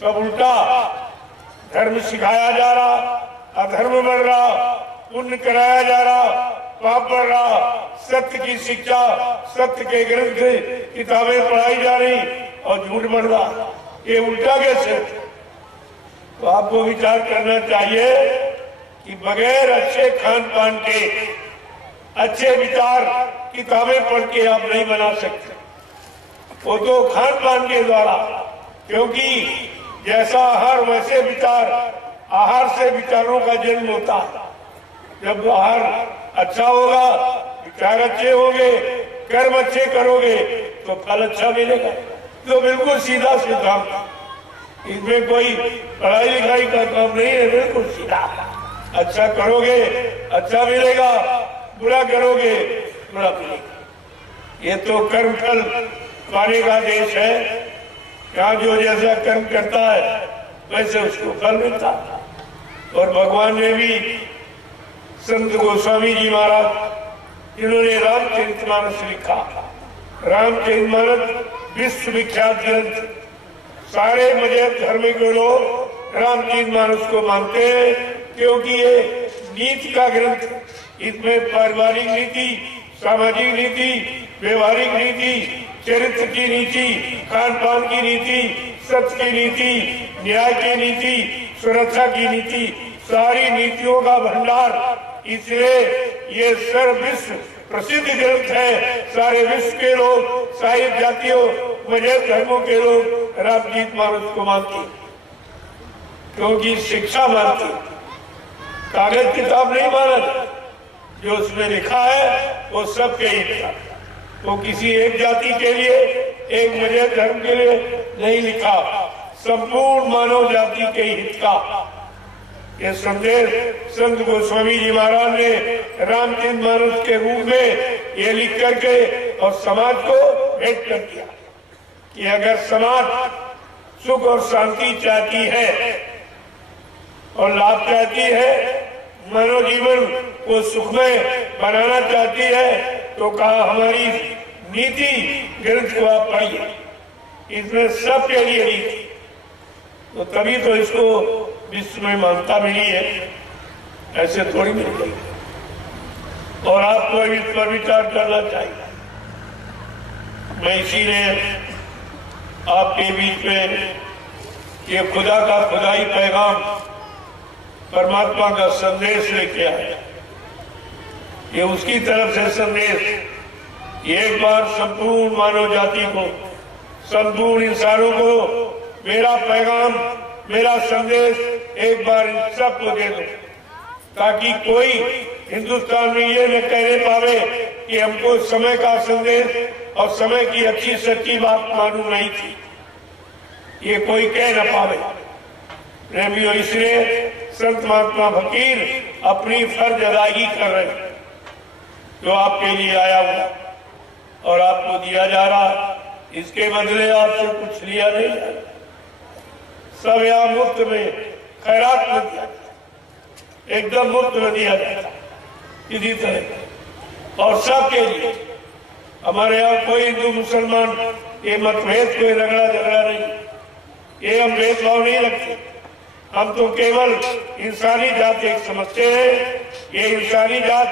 सब उल्टा। धर्म सिखाया जा रहा, अधर्म बढ़ रहा, पुण्य कराया जा रहा, पाप बढ़ रहा, सत्य की शिक्षा सत्य के ग्रंथ किताबें पढ़ाई जा रही और झूठ बढ़ रहा। ये उल्टा कैसे? तो आपको विचार करना चाहिए कि बगैर अच्छे खान पान के अच्छे विचार किताबें पढ़ के आप नहीं बना सकते, वो तो खान पान के द्वारा। क्योंकि जैसा आहार वैसे विचार, आहार से विचारों का जन्म होता है। जब आहार अच्छा होगा, विचार अच्छे होंगे, कर्म अच्छे करोगे तो फल अच्छा मिलेगा। तो बिल्कुल सीधा सिद्धांत, इसमें कोई पढ़ाई लिखाई का काम नहीं है, बिल्कुल सीधा। अच्छा करोगे अच्छा मिलेगा, बुरा करोगे बुरा मिलेगा। ये तो कर्म फल पाने का देश है। यहाँ जो जैसा कर्म करता है वैसे उसको फल मिलता। और भगवान ने भी संत गोस्वामी जी महाराज इन्होंने रामचरितमानस लिखा। रामचरितमानस विश्व विख्यात ग्रंथ। सारे मजहब धर्म के लोग रामचरितमानस को मानते हैं क्योंकि ये नीति का ग्रंथ। इसमें पारिवारिक नीति, सामाजिक नीति, व्यवहारिक नीति, चरित्र की नीति, खान पान की नीति, सत्य की नीति, न्याय की नीति, सुरक्षा की नीति, सारी नीतियों का भंडार। इसलिए ये सर्व विश्व प्रसिद्ध ग्रंथ है। सारे विश्व के लोग, सारी जातियों, मजहब धर्मों के लोग रामचरितमानस को मानते हैं क्योंकि शिक्षा मानते, कागज किताब नहीं मानते। जो उसमें लिखा है वो सबके हित का, वो किसी एक जाति के लिए, एक मजहब धर्म के लिए नहीं लिखा, संपूर्ण मानव जाति के हित का। ये संदेश संत गोस्वामी जी महाराज ने रामचरितमानस के रूप में ये लिख करके और समाज को भेंट कर दिया कि अगर समाज सुख और शांति चाहती है और लाभ चाहती है, मानव जीवन को सुखमय बनाना चाहती है, तो कहा हमारी नीति ग्रंथ को आप पढ़िए। इसमें सबके लिए नीति, तो तभी तो इसको विश्व में मान्यता मिली है, ऐसे थोड़ी मिल गई। और आपको इस पर विचार करना चाहिए। मैं इसीलिए आपके बीच में ये खुदा का खुदाई पैगाम, परमात्मा का संदेश लेके आया। ये उसकी तरफ से संदेश एक बार संपूर्ण मानव जाति को, संपूर्ण इंसानों को मेरा पैगाम, मेरा संदेश एक बार इन सबको दे दो, ताकि कोई हिंदुस्तान में ये न कहने पावे कि हमको समय का संदेश और समय की अच्छी सच्ची बात मालूम नहीं थी। ये कोई कह न पावे। प्रेमियों, इसलिए संत महात्मा फकीर अपनी फर्ज अदायगी कर रहे हैं, जो आपके लिए आया हुआ और आपको दिया जा रहा। इसके बदले आपसे कुछ लिया नहीं जाता, सब यहाँ मुफ्त में खैरात में दिया जाता, एकदम मुफ्त में दिया जाता इसी तरह। और सबके लिए, हमारे यहाँ कोई हिंदू मुसलमान ये मतभेद, कोई रगड़ा झगड़ा नहीं, ये हम भेदभाव नहीं रखते। हम तो केवल इंसानी जात एक समझते हैं। ये इंसानी जात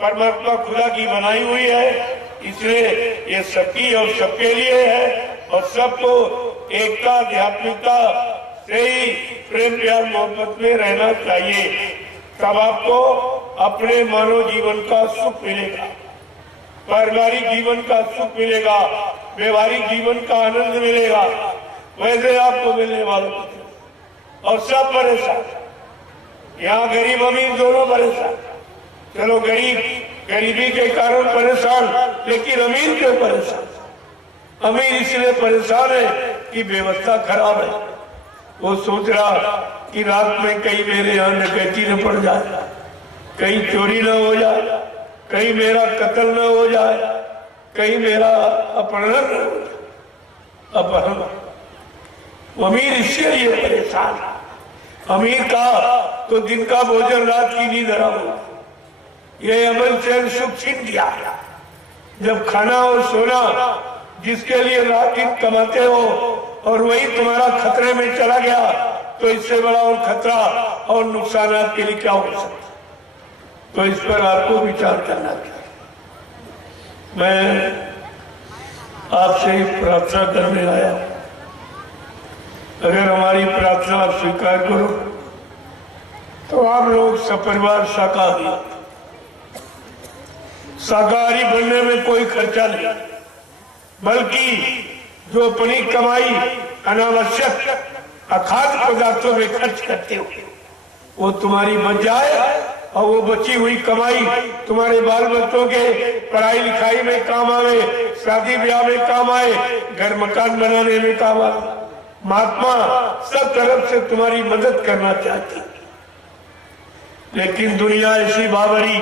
परमात्मा खुदा की बनाई हुई है, इसलिए ये सबकी और सबके लिए है। और सबको एकता, आध्यात्मिकता से ही प्रेम प्यार मोहब्बत में रहना चाहिए। तब आपको अपने मानव जीवन का सुख मिलेगा, पारिवारिक जीवन का सुख मिलेगा, व्यवहारिक जीवन का आनंद मिलेगा। वैसे आपको मिलने वालों और सब परेशान, यहाँ गरीब अमीर दोनों परेशान। चलो गरीबी के कारण परेशान, लेकिन अमीर क्यों परेशान? अमीर इसलिए परेशान है कि व्यवस्था खराब है। वो सोच रहा कि रात में कहीं मेरे यहाँ डकैती न पड़ जाए, कहीं चोरी न हो जाए, कहीं मेरा कत्ल न हो जाए, कहीं मेरा अपहरण न हो जाए। अपहरण, अमीर इसलिए परेशान। अमीर का तो दिन का भोजन, रात की नींद हराम हो। ये अमन चैन सुख छीन दिया। जब खाना और सोना जिसके लिए रात दिन कमाते हो और वही तुम्हारा खतरे में चला गया, तो इससे बड़ा और खतरा और नुकसान आपके लिए क्या हो सकता? तो इस पर आपको विचार करना चाहिए। मैं आपसे प्रार्थना करने आया, अगर हमारी प्रार्थना आप स्वीकार करो तो आप लोग सपरिवार शाकाहारी बनने में कोई खर्चा नहीं, बल्कि जो अपनी कमाई अनावश्यक अखाद्य पदार्थों में खर्च करते हो वो तुम्हारी बच जाए, और वो बची हुई कमाई तुम्हारे बाल बच्चों के पढ़ाई लिखाई में काम आवे, शादी ब्याह में काम आए, घर मकान बनाने में काम आए। महात्मा सब तरफ से तुम्हारी मदद करना चाहती। लेकिन दुनिया ऐसी बाबरी,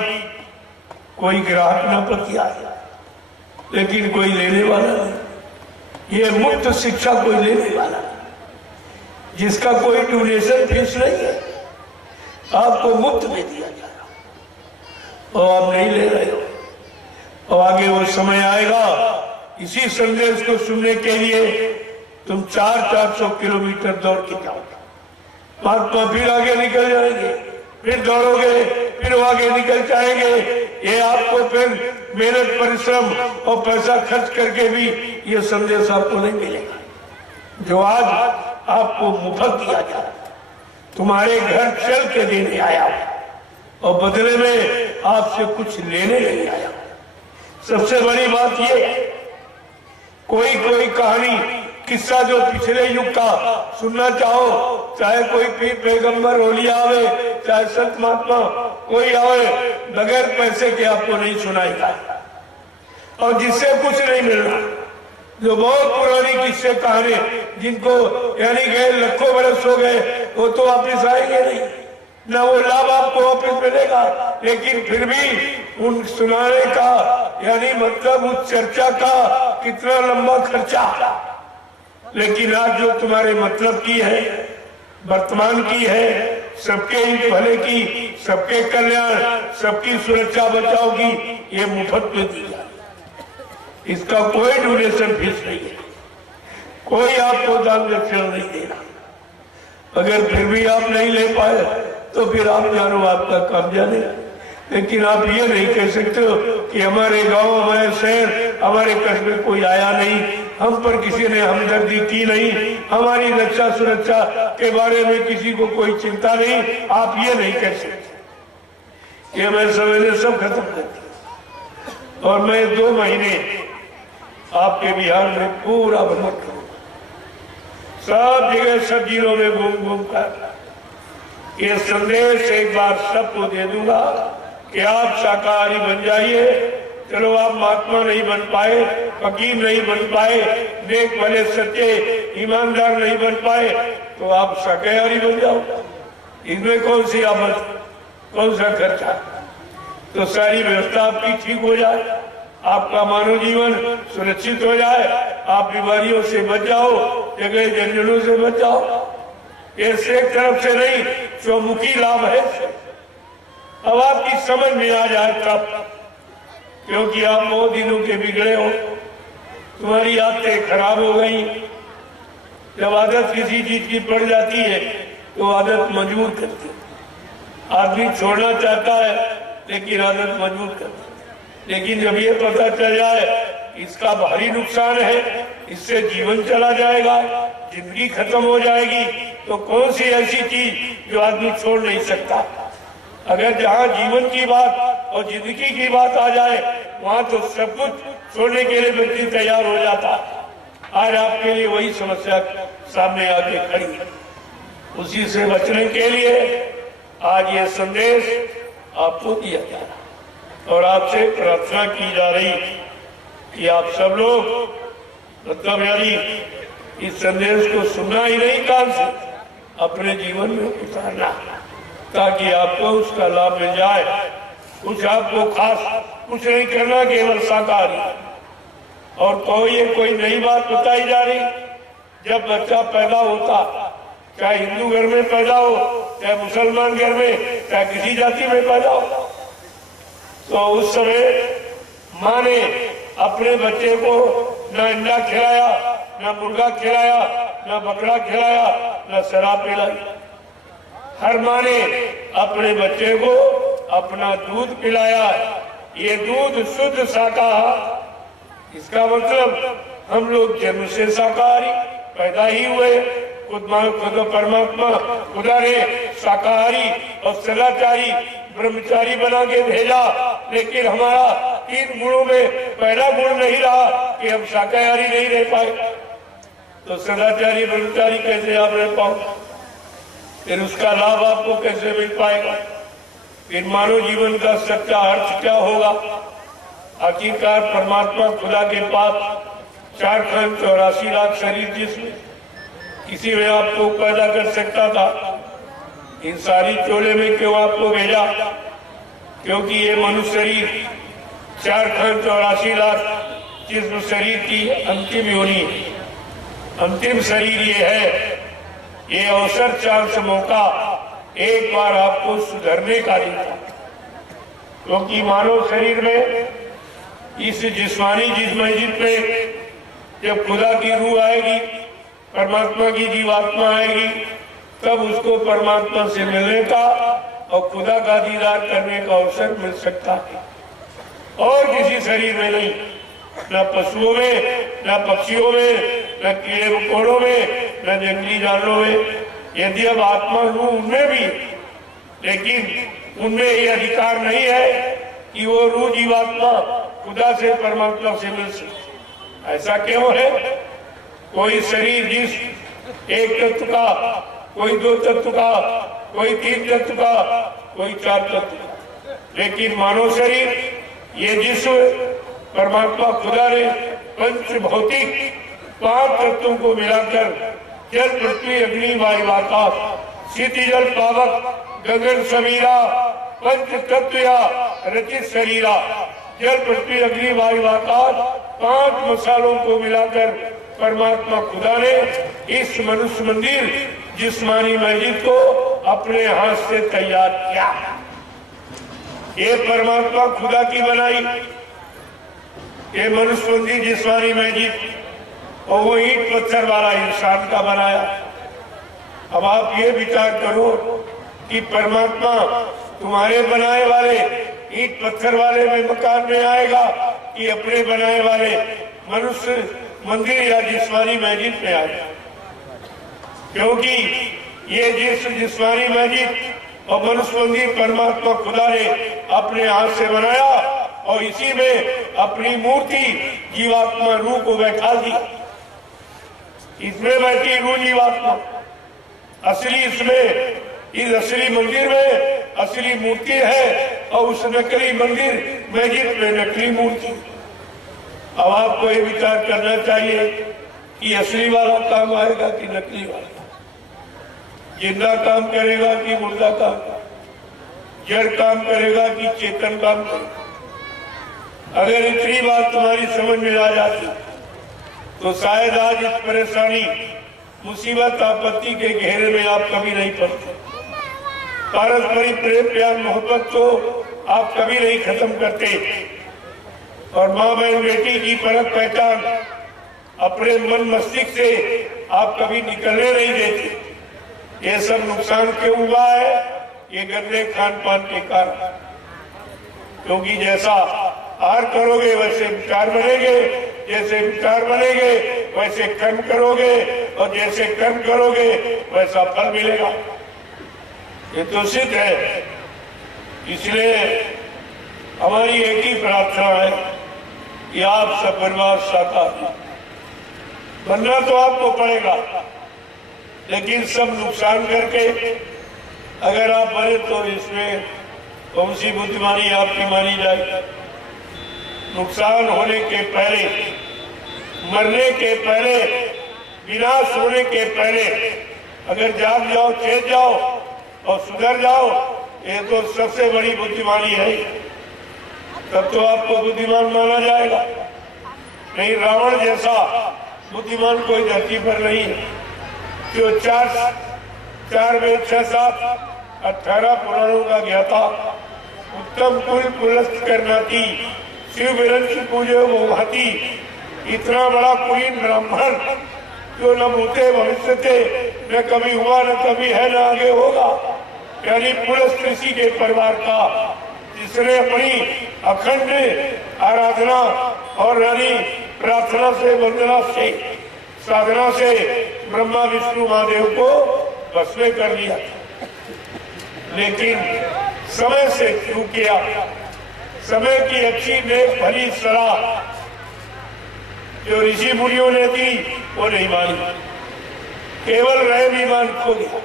कोई ग्राहक न प्रति आया, लेकिन कोई लेने वाला नहीं। ये मुफ्त शिक्षा कोई लेने वाला नहीं, जिसका कोई डोनेशन फीस नहीं है, आपको मुफ्त में दिया जा रहा और आप नहीं ले रहे हो। और आगे वो समय आएगा, इसी संदेश को सुनने के लिए तुम 400-400 किलोमीटर दौड़ के जाओगे, महात्मा फिर आगे निकल जाएंगे, फिर दौड़ोगे, फिर वो आगे निकल जाएंगे। ये आपको फिर मेहनत, परिश्रम और पैसा खर्च करके भी ये संदेश आपको नहीं मिलेगा जो आज आपको मुफ्त दिया जा रहा है। तुम्हारे घर चल के देने आया और बदले में आपसे कुछ लेने नहीं आया। सबसे बड़ी बात ये, कोई कहानी, किस्सा जो पिछले युग का सुनना चाहो, चाहे कोई पीर पैगंबर ओलिया आवे, चाहे संत महात्मा कोई आवे, बगैर पैसे के आपको नहीं सुनाएगा। और जिससे कुछ नहीं मिलना, जो बहुत पुरानी किस्से कहानी, जिनको यानी गए लाखों बरस हो गए, वो तो वापिस आएंगे नहीं, ना वो लाभ आपको वापिस मिलेगा। लेकिन फिर भी उन सुनाने का यानी मतलब उस चर्चा का कितना लंबा खर्चा। लेकिन आज जो तुम्हारे मतलब की है, वर्तमान की है, सबके ही भले की, सबके कल्याण, सबकी सुरक्षा बचाव की, ये मुफ्त में दी जाए। इसका कोई डोनेशन फीस नहीं है, कोई आपको दान दक्षिणा नहीं देना। अगर फिर भी आप नहीं ले पाए तो फिर आप जानो, आपका काम जाने। लेकिन आप ये नहीं कह सकते हो कि हमारे गांव, हमारे शहर, हमारे कस्बे कोई आया नहीं, हम पर किसी ने हमदर्दी की नहीं, हमारी रक्षा सुरक्षा के बारे में किसी को कोई चिंता नहीं। आप ये नहीं कह सकते। ये मैं समझने सब खत्म कर दिया और मैं 2 महीने आपके बिहार में पूरा भ्रमण करूंगा, सब जगह, सब जिलों में घूम कर ये संदेश एक बार सबको दे दूंगा कि आप शाकाहारी बन जाइए। चलो आप महात्मा नहीं बन पाए, फकीर नहीं बन पाए, नेक भले सच्चे ईमानदार नहीं बन पाए, तो आप शाकाहारी बन जाओ। इसमें कौन सी आफत, कौन सा खर्चा? तो सारी व्यवस्था आपकी ठीक हो जाए, आपका मानव जीवन सुरक्षित हो जाए, आप बीमारियों से बच जाओ, जगह जंजलों से बच जाओ। ऐसे एक तरफ से नहीं, चौमुखी लाभ है। अब आपकी समझ में आ जाए तब, क्योंकि आप बहुत दिनों के बिगड़े हो, तुम्हारी आदतें खराब हो गई। जब आदत किसी चीज की पड़ जाती है तो आदत मजबूर करती है। आदमी छोड़ना चाहता है लेकिन आदत मजबूर करती है। लेकिन जब ये पता चल जाए इसका भारी नुकसान है, इससे जीवन चला जाएगा, जिंदगी खत्म हो जाएगी, तो कौन सी ऐसी चीज जो आदमी छोड़ नहीं सकता। अगर जहाँ जीवन की बात और जिंदगी की बात आ जाए, वहाँ तो सब कुछ छोड़ने के लिए व्यक्ति तैयार हो जाता। आज आपके लिए वही समस्या सामने आके खड़ी है। उसी से बचने के लिए आज ये संदेश आपको दिया जा रहा और आपसे प्रार्थना की जा रही कि आप सब लोग मतलब यानी इस संदेश को सुनना ही नहीं, कान से अपने जीवन में उतारना, ताकि आपको उसका लाभ मिल जाए। कुछ आपको खास कुछ नहीं करना, केवल शाकाहारी। और कोई नई बात बताई जा रही, जब बच्चा पैदा होता, चाहे हिंदू घर में पैदा हो, चाहे मुसलमान घर में, चाहे किसी जाति में पैदा हो, तो उस समय माँ ने अपने बच्चे को न अंडा खिलाया, न मुर्गा खिलाया, न बकरा खिलाया, न शराब पिलाई। हर माँ ने अपने बच्चे को अपना दूध पिलाया। ये दूध शुद्ध शाकाहार। इसका मतलब हम लोग जन्म से शाकाहारी पैदा ही हुए। खुद परमात्मा खुदा ने शाकाहारी और सदाचारी ब्रह्मचारी बना के भेजा, लेकिन हमारा 3 गुणों में पहला गुण नहीं रहा कि हम शाकाहारी नहीं रह पाए। तो सदाचारी ब्रह्मचारी कैसे आप रह पाओ? फिर उसका लाभ आपको कैसे मिल पाएगा? फिर मानव जीवन का सच्चा अर्थ क्या होगा? आखिरकार परमात्मा खुदा के पास 4 खंड 84 लाख शरीर जिसमें किसी में आपको पैदा कर सकता था, इन सारी चोले में क्यों आपको भेजा? क्योंकि ये मनुष्य शरीर 4,84,00,000 जिस्म शरीर की अंतिम योनि, अंतिम शरीर ये है। ये अवसर, चांस, मौका एक बार आपको सुधरने का देता, क्योंकि मानव शरीर में इस जिस्मानी मस्जिद में जब खुदा की रूह आएगी, परमात्मा की जीवात्मा आएगी, तब उसको परमात्मा से मिलने का और खुदा का दीदार करने का अवसर मिल सकता है, और किसी शरीर में नहीं। न पशुओं में, न पक्षियों में, न कीड़े मकोड़ों में, न जंगली जानवरों में। यदि अब आत्मा हूं उनमें भी, लेकिन उनमें ये अधिकार नहीं है कि वो रूह जीवात्मा खुदा से, परमात्मा से मिल सके। ऐसा क्यों है? कोई शरीर जिस एक तत्व का, कोई 2 तत्व का, कोई 3 तत्व का, कोई 4 तत्व का, लेकिन मानव शरीर ये जिस्म परमात्मा खुदा ने पंच भौतिक 5 तत्वों को मिलाकर जल, पृथ्वी, अग्नि, वायु, आकाश, शीतल जल, पावक, गगन, समीरा, पंच तत्व या रचित शरीरा, जल, पृथ्वी, अग्नि, वायु, आकाश, 5 मसालों को मिलाकर परमात्मा खुदा ने इस मनुष्य मंदिर, जिस्मानी मस्जिद को अपने हाथ से तैयार किया। ये परमात्मा खुदा की बनाई ये मनुष्य मंदिर, जिस्मानी मस्जिद, और वो ईंट पत्थर वाला इंसान का बनाया। अब आप ये विचार करो कि परमात्मा तुम्हारे बनाए वाले ईंट पत्थर वाले में मकान में आएगा कि अपने बनाए वाले मनुष्य मंदिर या जिस्मानी मस्जिद में आएगा? क्योंकि ये जिस्मानी मस्जिद और मनुष्य मंदिर परमात्मा खुदा ने अपने हाथ से बनाया, और इसी में अपनी मूर्ति जीवात्मा रूह को बैठा दी। इसमें बैठी रूह जीवात्मा असली, इसमें इस असली मंदिर में असली मूर्ति है, और उस नकली मंदिर मस्जिद में नकली मूर्ति। अब आपको ये विचार करना चाहिए कि असली वाला काम आएगा कि नकली वाला, जिंदा काम करेगा कि मुर्दा काम, जड़ काम करेगा कि चेतन काम करेगा। अगर इतनी बात तुम्हारी समझ में आ जाती तो शायद आज इस परेशानी, मुसीबत, आपत्ति के घेरे में आप कभी नहीं पड़ते। पारस्परिक प्रेम, प्यार, मोहब्बत को आप कभी नहीं खत्म करते, और माँ बहन बेटी की परख पहचान अपने मन मस्तिष्क से आप कभी निकलने नहीं देते। ये सब नुकसान क्यों हुआ है? ये गंदे खान पान के कारण। क्योंकि जैसा आहार करोगे वैसे विचार बनेंगे, जैसे विचार बनेंगे वैसे कर्म करोगे, और जैसे कर्म करोगे वैसा फल मिलेगा। ये तो सिद्ध है। इसलिए हमारी एक ही प्रार्थना है कि आप सब परिवार साकार बनना तो आपको पड़ेगा, लेकिन सब नुकसान करके अगर आप बने तो इसमें कौन सी बुद्धिमानी आपकी मानी जाए? नुकसान होने के पहले, मरने के पहले, विनाश होने के पहले अगर जाग जाओ, चेत जाओ और सुधर जाओ, ये तो सबसे बड़ी बुद्धिमानी है। तब तो आपको बुद्धिमान माना जाएगा। नहीं, रावण जैसा बुद्धिमान कोई धरती पर नहीं है, जो 4 वेद 6 7 18 पुराणों का ज्ञाता, उत्तम कुल पुलस्त करनाती, शिव विरंश पूजे वो भाती, इतना बड़ा कुलीन ब्राह्मण जो न भूते भविष्य थे, न कभी हुआ, न कभी है, न आगे होगा, यानी पुलस्त ऋषि के परिवार का, जिसने अपनी अखंड आराधना और यानी प्रार्थना से, वंदना से, साधना से ब्रह्मा विष्णु महादेव को बस में कर लिया। लेकिन समय से क्यों किया? समय की अच्छी नेक भली सलाह जो ऋषि मुनियों ने दी वो नहीं मानी, केवल रहम ईमान खो गया।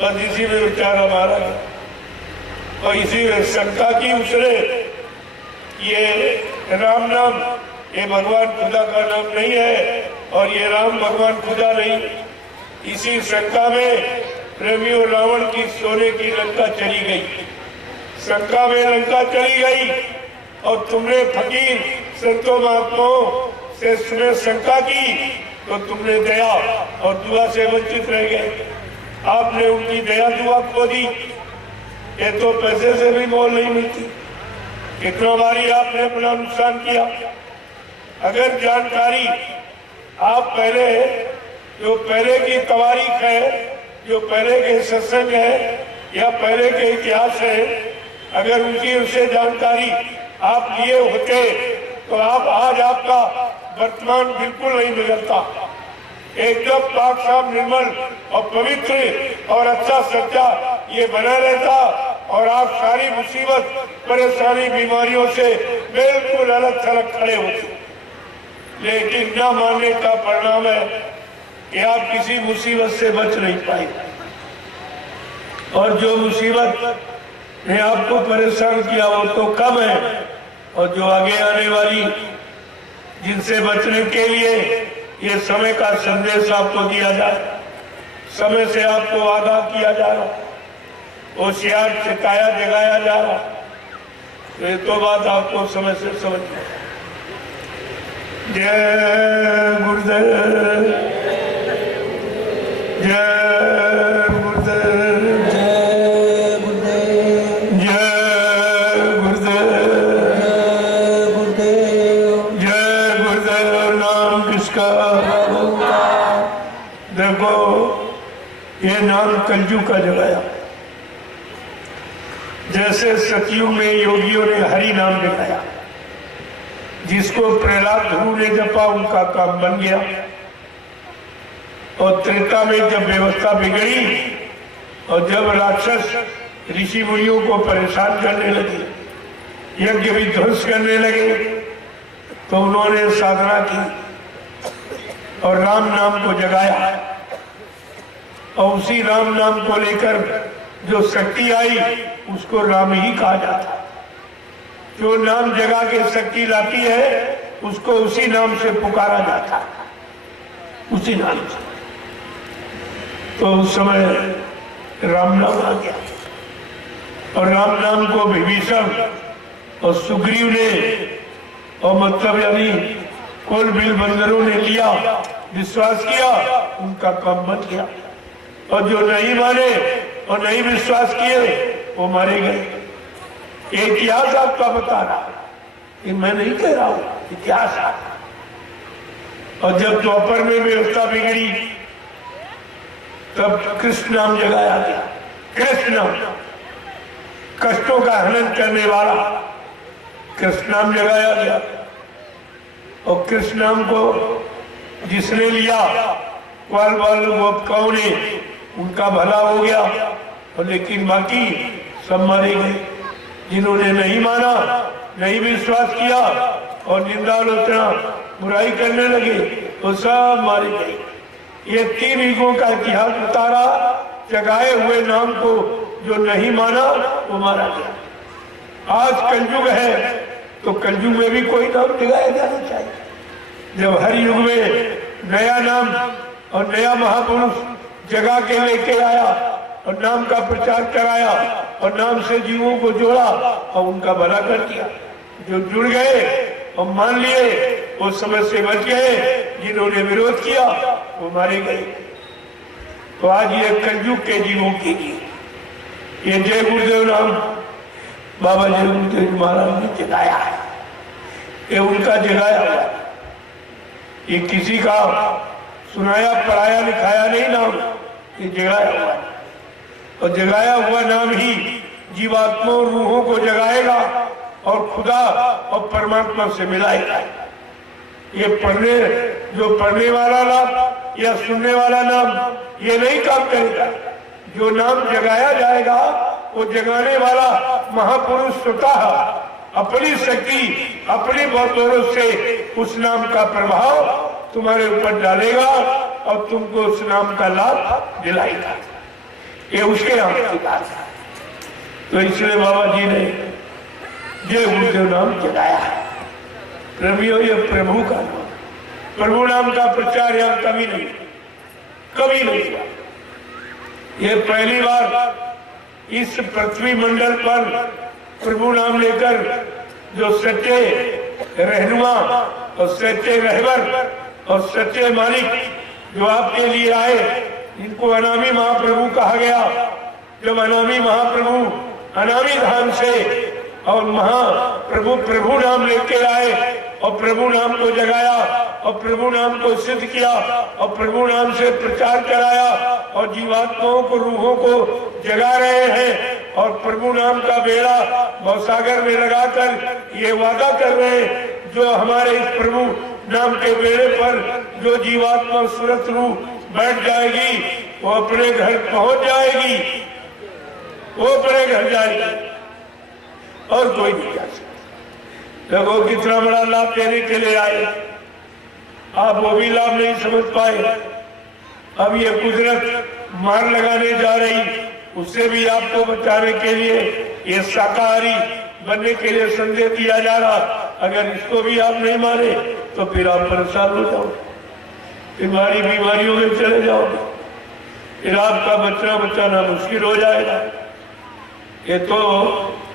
बस इसी में विचार हमारा है, और इसी में शंका की उसने ये राम नाम, ये भगवान खुदा का नाम नहीं है, और ये राम भगवान खुदा नहीं। इसी शंका में प्रेमियों, रावण की सोने की लंका चली गई, शंका में लंका चली गई, और तुमने फकीर संतों महात्माओं से सुने शंका की तो तुमने दया और दुआ से वंचित रह गए। आपने उनकी दया दुआ खो दी। ये तो पैसे से भी मोल नहीं मिलती। कितना बारी आपने अपना नुकसान किया। अगर जानकारी आप पहले की तवारीख है, जो पहले के सत्संग है या पहले के इतिहास है, अगर उनकी उससे जानकारी आप लिए होते तो आप आज आपका वर्तमान बिल्कुल नहीं बदलता। एकदम पाक साफ निर्मल और पवित्र और अच्छा सच्चा ये बना रहता, और आप सारी मुसीबत परेशानी बीमारियों से बिल्कुल अलग थलग खड़े होते। लेकिन न मानने का परिणाम है कि आप किसी मुसीबत से बच नहीं पाए, और जो मुसीबत ने आपको परेशान किया वो तो कम है, और जो आगे आने वाली जिनसे बचने के लिए ये समय का संदेश आपको दिया जाए, समय से आपको आगाह किया जा रहा, होशियार सिखाया जगाया जा रहा, तो ये तो बात आपको समय से समझना। जय गुरुदेव, जय गुरुदेव, जय गुरुदेव, जय गुरुदेव, जय गुरुदेव, जय गुरुदेव। नाम किसका? देखो, ये नाम कलयुग का जगाया। जैसे सतयुग में योगियों ने हरि नाम जगाया, जिसको प्रहलाद ध्रुव ने जपा उनका काम बन गया। और त्रेता में जब व्यवस्था बिगड़ी और जब राक्षस ऋषि मुनियों को परेशान करने लगे, यज्ञ भी ध्वंस करने लगे, तो उन्होंने साधना की और राम नाम को जगाया। और उसी राम नाम को लेकर जो शक्ति आई उसको राम ही कहा जाता है। जो नाम जगा के शक्ति लाती है उसको उसी नाम से पुकारा जाता है, उसी नाम से। तो उस समय राम नाम आ गया, और राम नाम को विभीषण और सुग्रीव ने, और मतलब यानी कुल बिल बंदरों ने लिया, विश्वास किया, उनका काम बन गया। और जो नहीं माने और नहीं विश्वास किए वो मारे गए। इतिहास आपका बता रहा, ये मैं नहीं कह रहा हूं, इतिहास। और जब द्वापर में व्यवस्था बिगड़ी तब कृष्ण नाम जगाया गया। कृष्ण नाम, कष्टों का हनन करने वाला कृष्ण नाम जगाया गया। और कृष्ण नाम को जिसने लिया, ग्वाल बाल गोपिकाओं ने, उनका भला हो गया। और लेकिन बाकी सब मारे गए। जिन्होंने नहीं माना, नहीं विश्वास किया और निंदालोचना बुराई करने लगे, तो सब मारे गए। ये 3 युगों का इतिहास बता रहा। जगाए हुए नाम को जो नहीं माना वो मारा गया। आज कलयुग है तो कलयुग में भी कोई नाम जगाया जाना चाहिए। जब हर युग में नया नाम और नया महापुरुष जगा के लेके आया और नाम का प्रचार कराया और नाम से जीवों को जोड़ा और उनका भला कर दिया। जो जुड़ गए और मान लिए वो समय से बच गए, जिन्होंने विरोध किया वो मारे गए। तो आज ये कलयुग के जीवों के लिए ये जय गुरुदेव नाम बाबा जय गुरुदेव महाराज ने जगाया है। ये उनका जगाया हुआ, ये किसी का सुनाया पढ़ाया लिखाया नहीं नाम, ये जगाया हुआ। और जगाया हुआ नाम ही जीवात्मा और रूहों को जगाएगा और खुदा और परमात्मा से मिलाएगा। ये पढ़ने वाला नाम या सुनने वाला नाम ये नहीं काम करेगा। जो नाम जगाया जाएगा वो जगाने वाला महापुरुष स्वतः अपनी शक्ति, अपनी बदौलत से उस नाम का प्रभाव तुम्हारे ऊपर डालेगा और तुमको उस नाम का लाभ दिलाएगा। ये उसके नाम की बात है। तो इसलिए बाबा जी ने जय गुरुदेव नाम जगाया है। प्रेमियों, ये प्रभु का नाम, प्रभु नाम का प्रचार यहाँ कभी नहीं हुआ। ये पहली बार इस पृथ्वी मंडल पर प्रभु नाम लेकर जो सच्चे रहनुमा और सच्चे रहबर और सच्चे मालिक जो आपके लिए आए, इनको अनामी महाप्रभु कहा गया। जब अनामी महाप्रभु अनामी धाम से और महाप्रभु प्रभु नाम लेके आए और प्रभु नाम को जगाया और प्रभु नाम को सिद्ध किया और प्रभु नाम से प्रचार कराया और जीवात्माओं को, रूहों को जगा रहे हैं और प्रभु नाम का बेड़ा भवसागर में लगाकर ये वादा कर रहे हैं, जो हमारे इस प्रभु नाम के बेड़े पर जो जीवात्मा सुरत रूह बैठ जाएगी वो अपने घर पहुंच जाएगी, वो अपने घर जाएगी और कोई नहीं जा सकता। लोगों कितना बड़ा लाभ देने के लिए आए, आप वो भी लाभ नहीं समझ पाए। अब ये कुदरत मार लगाने जा रही, उससे भी आपको बचाने के लिए ये शाकाहारी बनने के लिए संदेश दिया जा रहा। अगर इसको भी आप नहीं माने तो फिर आप परेशान हो जाओगे, बीमारियों में चले जाओगे, फिर आपका बचाना मुश्किल हो जाएगा। ये तो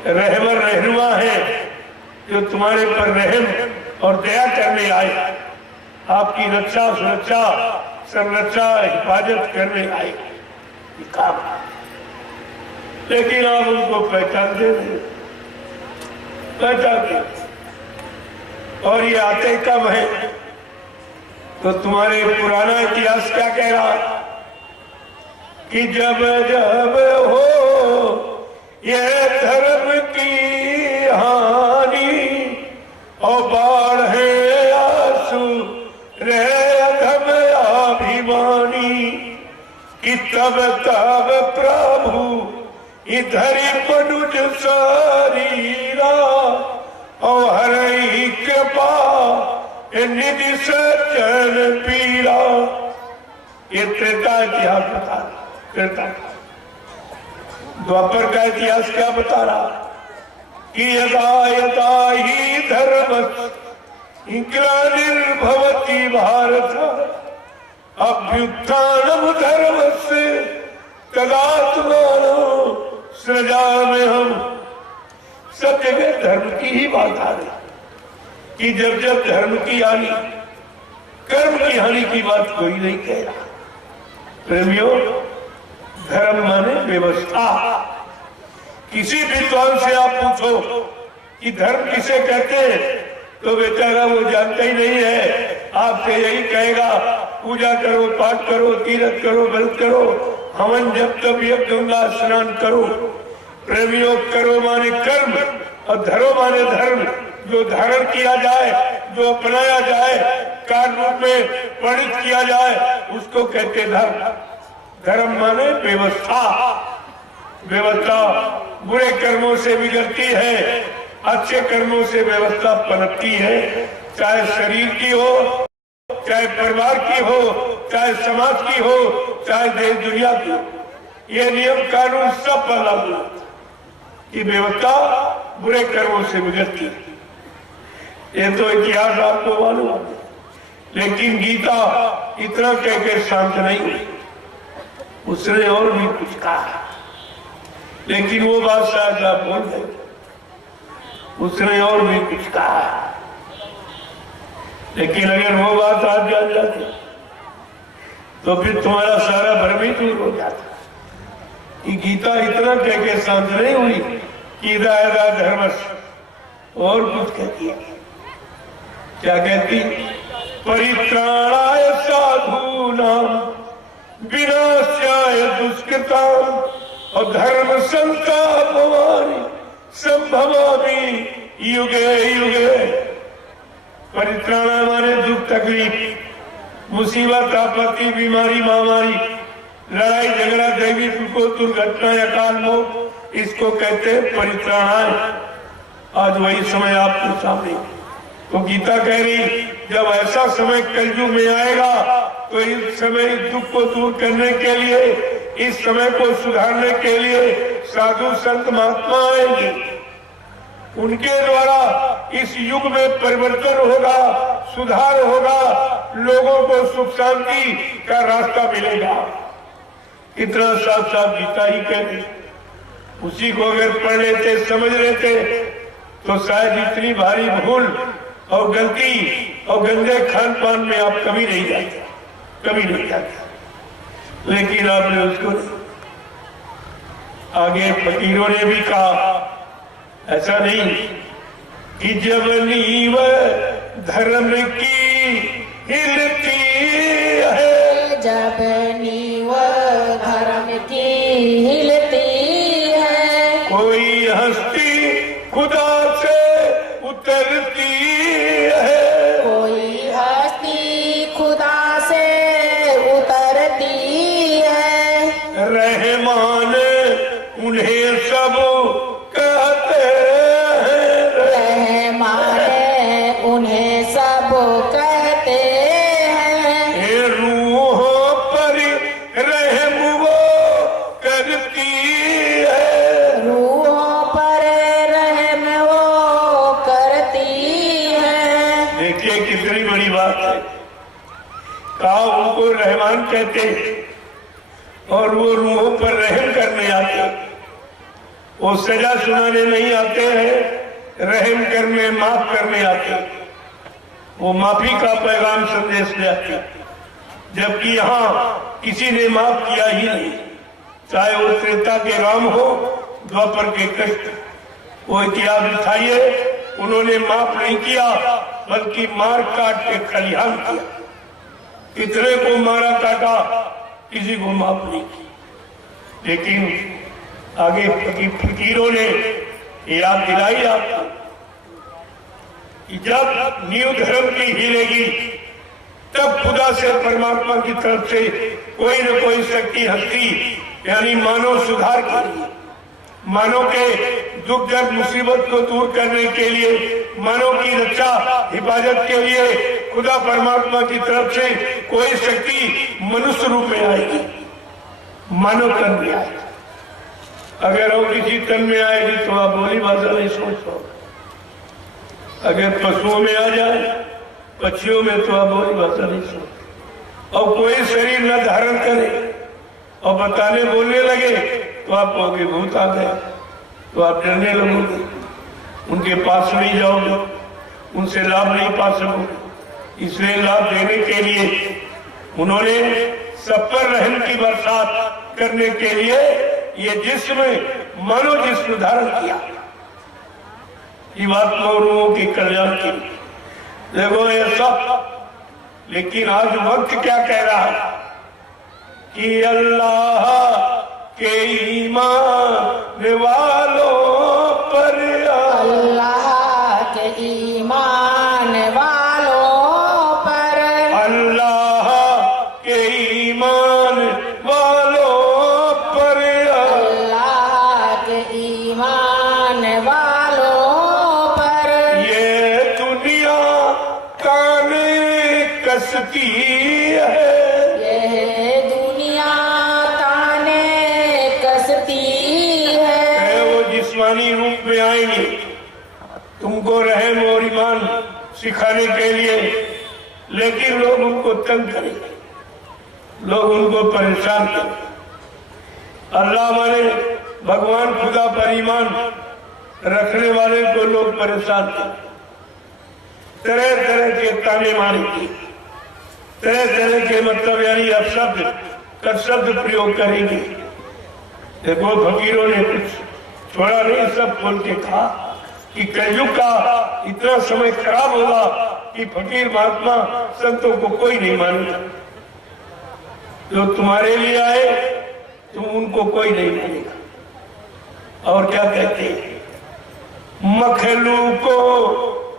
रहबर रहनुमा है जो तुम्हारे पर रहम और दया करने आए, आपकी रक्षा सुरक्षा संरक्षा हिफाजत करने आए काम। लेकिन आप उनको पहचानते नहीं, पहचानते और ये आते कब है? तो तुम्हारे पुराना इतिहास क्या कह रहा कि जब जब हो ये धर्म की हानि और बाढ़ है आंसू रहे अधम अभिमानी कि तब तब प्रभु इधर मनुज शरीरा और हर ही कृपा निधि सज्जन पीरा। ये त्रेता इतिहास बता रहा, त्रेता द्वापर का इतिहास क्या बता रहा कि यदा यदा ही धर्म ग्लानिर्भवति भारत अभ्युत्थानम धर्म से तदात्मानो सृजामि हम। सब जगह धर्म की ही बात आ रही कि जब जब धर्म की हानि, कर्म की हानि की बात कोई नहीं कह रहा। प्रेमियों, धर्म माने व्यवस्था। किसी विद्वान से आप पूछो कि धर्म किसे कहते हैं तो बेचारा वो जानता ही नहीं है, आपसे यही कहेगा पूजा करो, पाठ करो, तीर्थ करो, व्रत करो, हवन जब तब यज्ञ गंगा स्नान करो। प्रेमियों, करो माने कर्म और धरो माने धर्म। जो धारण किया जाए, जो अपनाया जाए, कार्य रूप में परिणित किया जाए, उसको कहते धर्म। धर्म माने व्यवस्था। व्यवस्था बुरे कर्मों से बिगड़ती है, अच्छे कर्मों से व्यवस्था पनपती है। चाहे शरीर की हो, चाहे परिवार की हो, चाहे समाज की हो, चाहे देश दुनिया की हो। ये नियम कानून सब पर लागू कि व्यवस्था बुरे कर्मों से बिगड़ती है। ये तो इतिहास आपको मालूम है, लेकिन गीता इतना कह के शांत नहीं हुई, उसने और भी कुछ कहा। लेकिन वो बात शायद आप बोल गए, उसने और भी कुछ कहा। लेकिन अगर वो बात आप जान जाते तो फिर तुम्हारा सारा भ्रम ही दूर हो जाता कि गीता इतना कह के शांत नहीं हुई कि दायरा धर्मस और कुछ कहती है। क्या कहती? परित्राणाय साधूनां विनाशाय दुष्कृतां और धर्म संस्थापनानि संभवामि युगे युगे। परित्राण माने दुख तकलीफ, मुसीबत, आपत्ति, बीमारी, महामारी, लड़ाई झगड़ा, दैवी दुख, दुर्घटना या काल मौत, इसको कहते हैं परित्राणाय। आज वही समय आपके सामने। तो गीता कह रही जब ऐसा समय कलयुग में आएगा तो इस समय दुख को दूर करने के लिए, इस समय को सुधारने के लिए साधु संत महात्मा आएंगे। उनके द्वारा इस युग में परिवर्तन होगा, सुधार होगा, लोगों को सुख शांति का रास्ता मिलेगा। इतना साफ साफ गीता ही कहते, उसी को अगर पढ़ लेते समझ लेते तो शायद इतनी भारी भूल और गलती और गंदे खान पान में आप कभी नहीं जाते, कभी नहीं जाते। लेकिन आपने उसको नहीं। आगे फकीरों ने भी कहा, ऐसा नहीं कि जब नींव धर्म की हिलती है, जब नींव धर्म की हिलती है, कोई हस्ती खुदा से उतरती है, कोई हस्ती खुदा से उतरती है, रहमान उन्हें सब कहते हैं, रहमान उन्हें सब कहते हैं, ये रूहों पर रहम वो करती है, रूहों पर रहम वो करती है। देखिए कितनी बड़ी बात है। कहा उनको रहमान कहते और वो रूहों पर रहम करने आते, वो सजा सुनाने नहीं आते हैं, रहम करने माफ करने आते, वो माफी का पैगाम संदेश ले आते। जबकि यहाँ किसी ने माफ किया ही नहीं, चाहे वो त्रेता के राम हो, द्वापर के कृष्ण। वो इतिहास उठाइए, उन्होंने माफ नहीं किया बल्कि मार काट के खलिहान किया। कितने को मारा काटा, किसी को माफ नहीं किया। लेकिन आगे फकीरों ने याद दिलाई आपको कि जब नींव धर्म की हिलेगी तब खुदा से, परमात्मा की तरफ से कोई न कोई शक्ति हस्ती, यानी मानव सुधार के लिए, मानव के दुख दर्द मुसीबत को दूर करने के लिए, मानव की रक्षा हिफाजत के लिए खुदा परमात्मा की तरफ से कोई शक्ति मनुष्य रूप में आएगी, मानव तन में आएगी। अगर वो किसी तन में आएगी तो आप बोली भाषा नहीं सोच पाओ। अगर पशुओं में आ जाए, पक्षियों में, तो आप बोली भाषा नहीं सोच। और कोई शरीर न धारण करे और बताने बोलने लगे तो आप कहोगे भूत आ गए, तो आप डरने लगोगे, उनके पास नहीं जाओगे, उनसे लाभ नहीं पा सकोगे। इसलिए लाभ देने के लिए उन्होंने सब पर रहम की बरसात करने के लिए ये जिस्म, मानो जिस्म धारण किया, जीवात्मा और रूहों के कल्याण की। देखो ये सब, लेकिन आज वक्त क्या कह रहा है कि अल्लाह के ईमान वालों पर, अल्लाह के ईमान वालों पर, अल्लाह के ईमान वालों पर, अल्लाह के ईमान वालों पर, ये दुनिया कान कसती है, ये दुनिया ताने कसती है। वो जिस्मानी रूप में आएंगे तुमको रहम और ईमान सिखाने के लिए, लेकिन लोग उनको तंग करेंगे, लोग उनको परेशान करेंगे। अल्लाह माने भगवान खुदा पर ईमान रखने वाले को लोग परेशान करेंगे, तरह तरह के ताने मारेंगे, तरह तरह के मतलब यानी अपशब्द कर शब्द प्रयोग करेंगे। देखो फकीरों ने कुछ छोड़ा नहीं, सब खोल के कहा कि कलयुग का इतना समय खराब होगा कि फकीर महात्मा संतों को कोई नहीं मानेगा। जो तुम्हारे लिए आए तुम उनको कोई नहीं मानेगा। और क्या कहते हैं, मखलूकों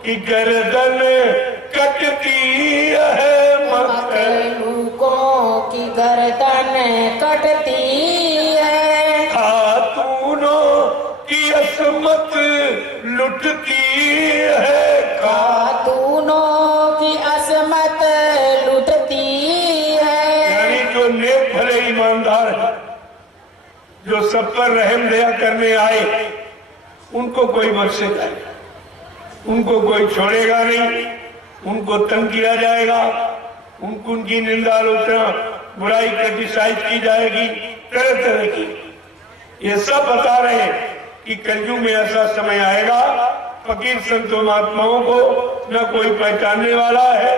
की गर्दन कटती है, मखलूकों की गर्दन कटती है, खातूनों की असमत लुटती है, खातूनों की असमत लुटती है। यानी जो नेक भले ईमानदार है, जो सब पर रहम दया करने आए, उनको कोई बख्शेगा नहीं, उनको कोई छोड़ेगा नहीं, उनको तंग किया जाएगा, उनको उनकी निंदा आलोचना बुराई क्रिटिसाइज की जाएगी, तरह तरह की। ये सब बता रहे हैं कि कलयुग में ऐसा समय आएगा, फकीर संतों महात्माओं को न कोई पहचानने वाला है,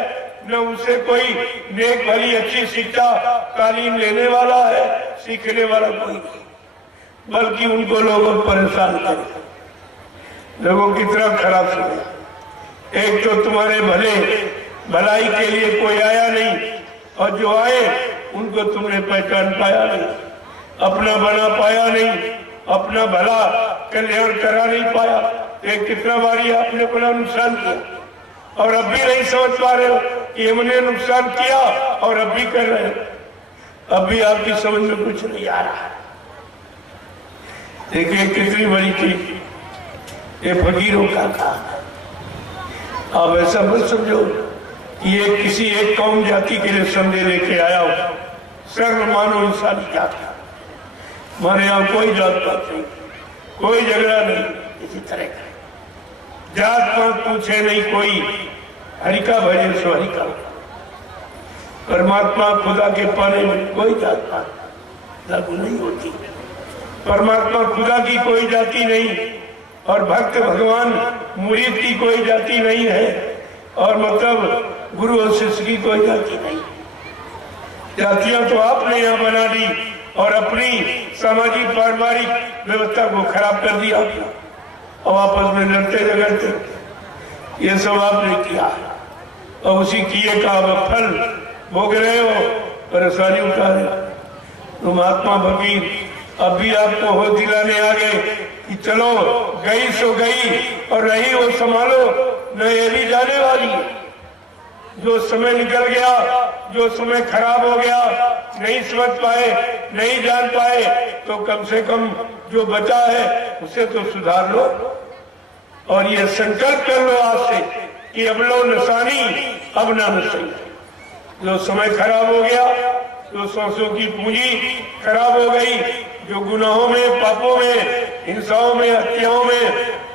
न उनसे कोई नेक भली अच्छी शिक्षा तालीम लेने वाला है, सीखने वाला कोई नहीं, बल्कि उनको लोगों परेशान करें। लोगों की तरफ खराब सुने। एक तो तुम्हारे भलाई के लिए कोई आया नहीं, और जो आए उनको तुमने पहचान पाया नहीं, अपना बना पाया नहीं, अपना भला कल्याण करा नहीं पाया। एक कितना बारी आपने अपना नुकसान किया और अब भी नहीं समझ पा रहे हो कि हमने नुकसान किया और अब भी कर रहे हो। अब भी आपकी समझ में कुछ नहीं आ रहा। देखिए कितनी बड़ी चीज ये फकीरों का काम है। आप ऐसा मत समझो कि ये किसी एक कौम जाति के लिए संदेश लेके आया हो। सर्व मानव इंसानी क्या था। हमारे यहाँ कोई जात पात नहीं, कोई झगड़ा नहीं किसी तरह का। जात पात पूछे नहीं कोई, हरि का भजन सो हरि का। परमात्मा खुदा के पाने में कोई जात पात लागू नहीं होती। परमात्मा खुदा की कोई जाति नहीं, और भक्त भगवान मुरीद की कोई जाति नहीं है, और मतलब गुरु और शिष्य की कोई जाति नहीं। जातियां तो आपने यहाँ बना दी और अपनी सामाजिक पारिवारिक व्यवस्था को खराब कर दिया और आपस में लड़ते झगड़ते। ये सब आपने किया और उसी किए का अब फल भोग रहे हो, परेशानी उठा रहे हो। तो महात्मा फकीर अब भी आपको हो दिलाने आ गए कि चलो गई सो गई और रही वो संभालो, न ये भी जाने वाली है। जो समय निकल गया, जो समय खराब हो गया, नहीं समझ पाए, नहीं जान पाए, तो कम से कम जो बचा है उसे तो सुधार लो। और ये संकल्प कर लो आज से कि अब लो नसानी अब ना नसाई। जो समय खराब हो गया, जो सांसों की पूंजी खराब हो गई, जो गुनाहों में, पापों में, हिंसाओं में, हत्याओं में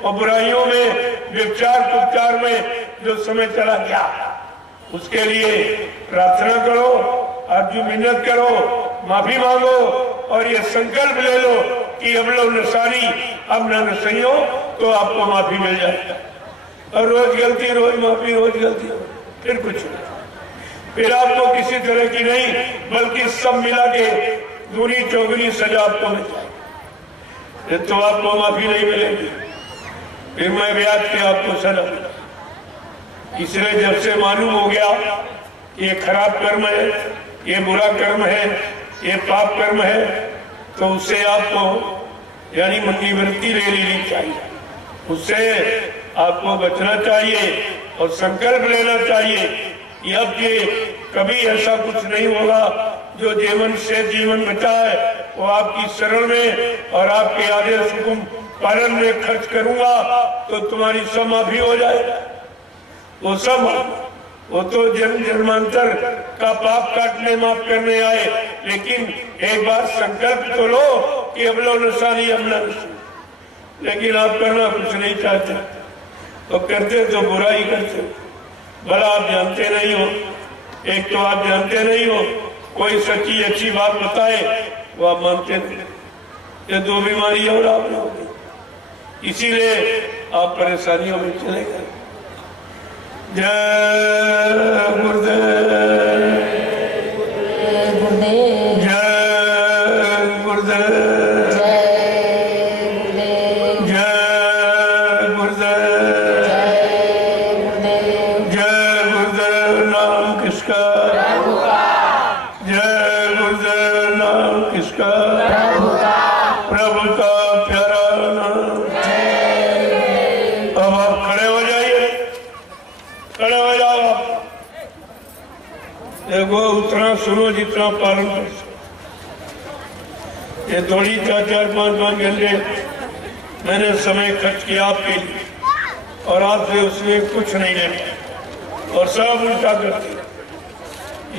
और बुराइयों में, व्यभिचार कुचार में जो समय चला गया, उसके लिए प्रार्थना करो, अर्जुन मिन्नत करो, माफी मांगो और ये संकल्प ले लो कि अब लो नसानी अब ना नसइयो, तो आपको माफी मिल जाएगा। और रोज गलती, रोज माफी, रोज गलती, फिर कुछ नहीं। फिर आपको किसी तरह की नहीं, बल्कि सब मिला के दूनी चौगुनी सजा आपको मिल जाएगी। तो आपको माफी नहीं मिलेगी, फिर मैं ब्याज के आपको सजा मिला। इसलिए जब से मालूम हो गया कि ये खराब कर्म है, ये बुरा कर्म है, ये पाप कर्म है, तो उससे आपको यानी मंदी वृत्ति ले लेनी चाहिए, उससे आपको बचना चाहिए और संकल्प लेना चाहिए कि अब ये कभी ऐसा कुछ नहीं होगा। जो जीवन से जीवन बचा है वो आपकी शरण में और आपके आदेश हुकुम पालन में खर्च करूंगा, तो तुम्हारी सब माफी हो जाएगा। वो सब, वो तो जन्म जन्मांतर का पाप काटने माफ करने आए, लेकिन एक बार संकल्प तो लो कि अब लो नसानी अब ना नसानी। लेकिन आप करना कुछ नहीं चाहते, तो करते तो बुराई करते। भला आप जानते नहीं हो, एक तो आप जानते नहीं हो, कोई सच्ची अच्छी बात बताए वो आप मानते नहीं। ये दो बीमारी और आपने होगी, इसीलिए आप परेशानियों में चले गए। जय गुरुदेव, जय गुरुदेव, जय गुरुदेव, जय गुरुदेव। नाम किसका? जय गुरुदेव। नाम किसका? प्रभु का प्यारा नाम। अब आप खड़े हो जाइए, खड़े हो जाओ। देखो उतना सुनो जितना पालन कर सको। ये थोड़ी 4-5 घंटे मैंने समय खर्च किया आपके लिए, और आपसे उसमें कुछ नहीं लेना और सब उल्टा करते।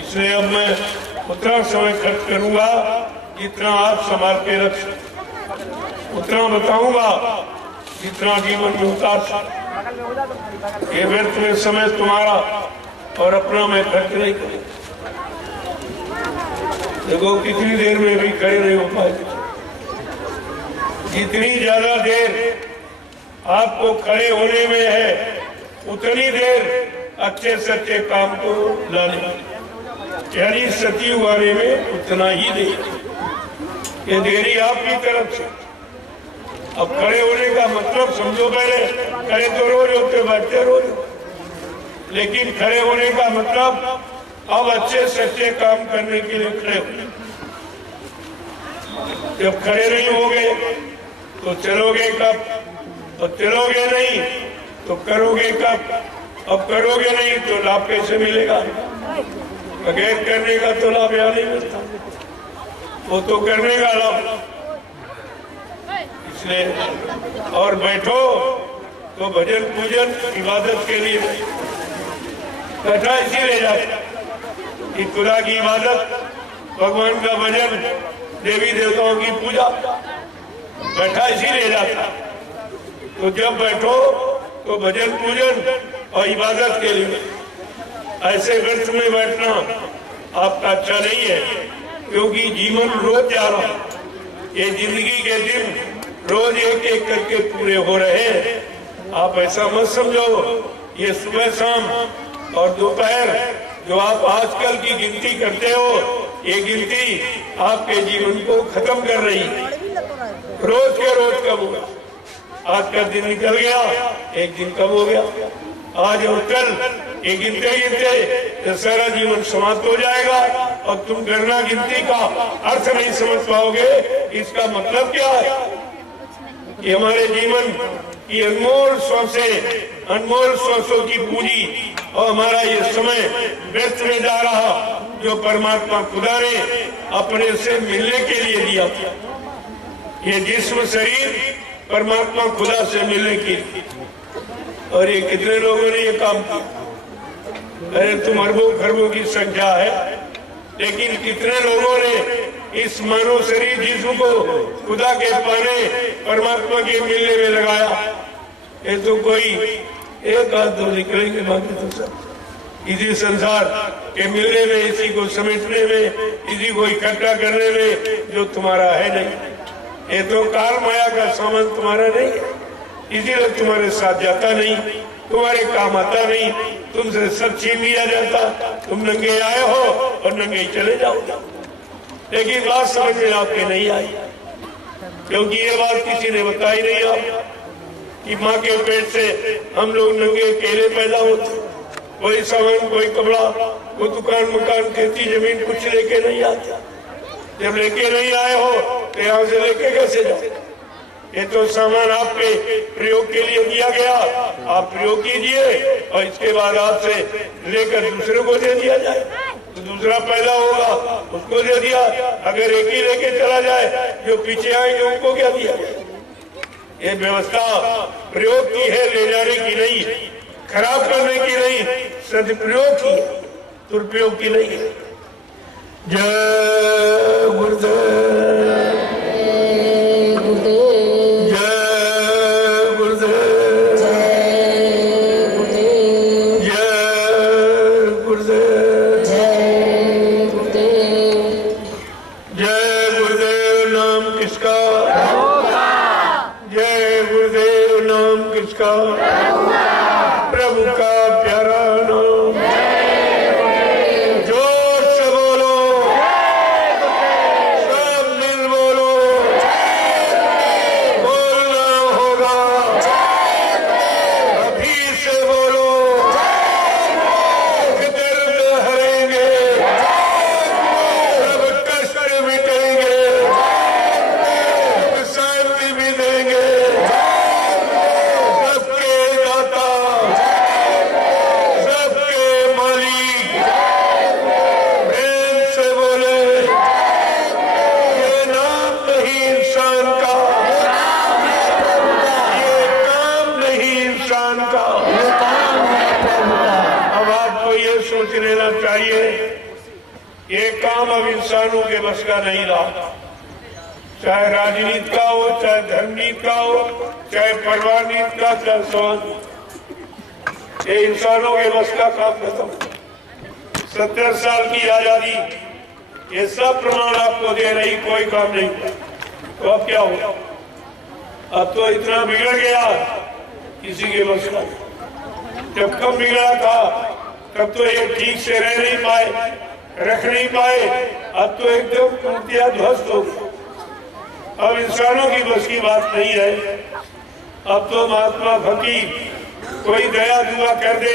इसलिए अब मैं उतना समय खर्च करूंगा जितना आप संभाल के रख सकते, उतना बताऊंगा जितना जीवन में उतार सकते। ये व्यर्थ में समय तुम्हारा और अपना मैं खर्च नहीं करूंगा। देखो कितनी देर में भी खड़े नहीं हो पाए। जितनी ज्यादा देर आपको खड़े होने में है उतनी देर अच्छे सच्चे काम को लाने, यानी सचिव आने में उतना ही देर। ये देरी आपकी तरफ से। अब खड़े होने का मतलब समझो, पहले खड़े तो रोज होते, बैठते रोज, लेकिन खड़े होने का मतलब अब अच्छे सच्चे काम करने के लिए खड़े हो। जब खड़े नहीं होगे तो चलोगे कब, और चलोगे नहीं तो करोगे कब। अब करोगे नहीं तो लाभ कैसे मिलेगा? बगैर करने का तो लाभ यहाँ नहीं मिलता, वो तो करने का लाभ। इसलिए और बैठो तो भजन पूजन इबादत के लिए बैठा, इसीलिए जाए कि खुदा की इबादत, भगवान का भजन, देवी देवताओं की पूजा, बैठा इसीलिए जाता। तो जब बैठो तो भजन पूजन और इबादत के लिए। ऐसे व्यर्थ में बैठना आपका अच्छा नहीं है, क्योंकि जीवन रोज जा रहा, ये जिंदगी के दिन रोज एक एक करके पूरे हो रहे हैं। आप ऐसा मत समझो ये सुबह शाम और दोपहर जो आप आजकल की गिनती करते हो, ये गिनती आपके जीवन को खत्म कर रही है। रोज के रोज कब होगा? आज का दिन निकल गया, एक दिन कब हो गया? आज और कल ये गिनते गिनते सारा जीवन समाप्त हो जाएगा और तुम गणना गिनती का अर्थ नहीं समझ पाओगे। इसका मतलब क्या है? ये हमारे जीवन की अनमोल श्वासों की पूंजी और हमारा ये समय व्यर्थ में जा रहा, जो परमात्मा खुदा ने अपने से मिलने के लिए दिया। ये जिस्म शरीर परमात्मा खुदा से मिलने की, और ये कितने लोगों ने ये काम किया? अरे तुम अरबों खरबों की संख्या है, लेकिन कितने लोगों ने इस मानव शरीर जिस्म को खुदा के पाने, परमात्मा के मिलने में लगाया? ये तो कोई एक आध दो निकलेंगे, बाकी तो सब इसी संसार के मिलने में, इसी को समेटने में, इसी को इकट्ठा करने में जो तुम्हारा है नहीं। ये तो काल माया का सामान तुम्हारा नहीं है, इसीलिए तुम्हारे साथ जाता नहीं, तुम्हारे काम आता नहीं, तुमसे सब छीन लिया जाता। तुम नंगे आए हो और नंगे ही चले जाओगे। लेकिन बात समझ में आपके नहीं आई, क्योंकि ये बात किसी ने बताई नहीं आप कि माँ के पेट से हम लोग नंगे अकेले पैदा होते, कोई सामान, कोई कपड़ा, कोई दुकान मकान, खेती जमीन कुछ लेके नहीं आता। जब लेके नहीं आए हो तो यहाँ से लेके कैसे जाओ? ये तो सामान आपके प्रयोग के लिए दिया गया, आप प्रयोग कीजिए और इसके बाद आपसे लेकर दूसरे को दे दिया जाए, तो दूसरा पैदा होगा उसको दे दिया। अगर एक ही लेके चला जाए, जो पीछे आएंगे उनको क्या दिया जाए? ये व्यवस्था प्रयोग की है, ले जाने की नहीं, खराब करने की नहीं, सदुपयोग की, दुरुपयोग की नहीं है। जय गुरुदेव, प्रभु का प्यारा नाम, जोर से बोलो, सब मिल बोलो, बोलना होगा, अभी से बोलो, दर्द हरेंगे, सब कष्ट मिटेंगे, शांति भी देंगे। सोच लेना चाहिए ये काम अब इंसानों के बस का नहीं रहा, चाहे राजनीति का हो, चाहे धर्मनीति का हो, चाहे परिवार नीति का, चाहे समाज, ये इंसानों के बस का काम खत्म। 70 साल की आजादी ये सब प्रमाण आपको दे रही, कोई काम नहीं। तो अब क्या होगा? अब तो इतना बिगड़ गया किसी के बस का। जब कम बिगड़ा था तब तो ये ठीक से रह नहीं पाए, रख नहीं पाए। अब तो एकदम मूर्तियां ध्वस्त हो गई। अब इंसानों की बस की बात नहीं है। अब तो महात्मा फकीर कोई दया दुआ कर दे,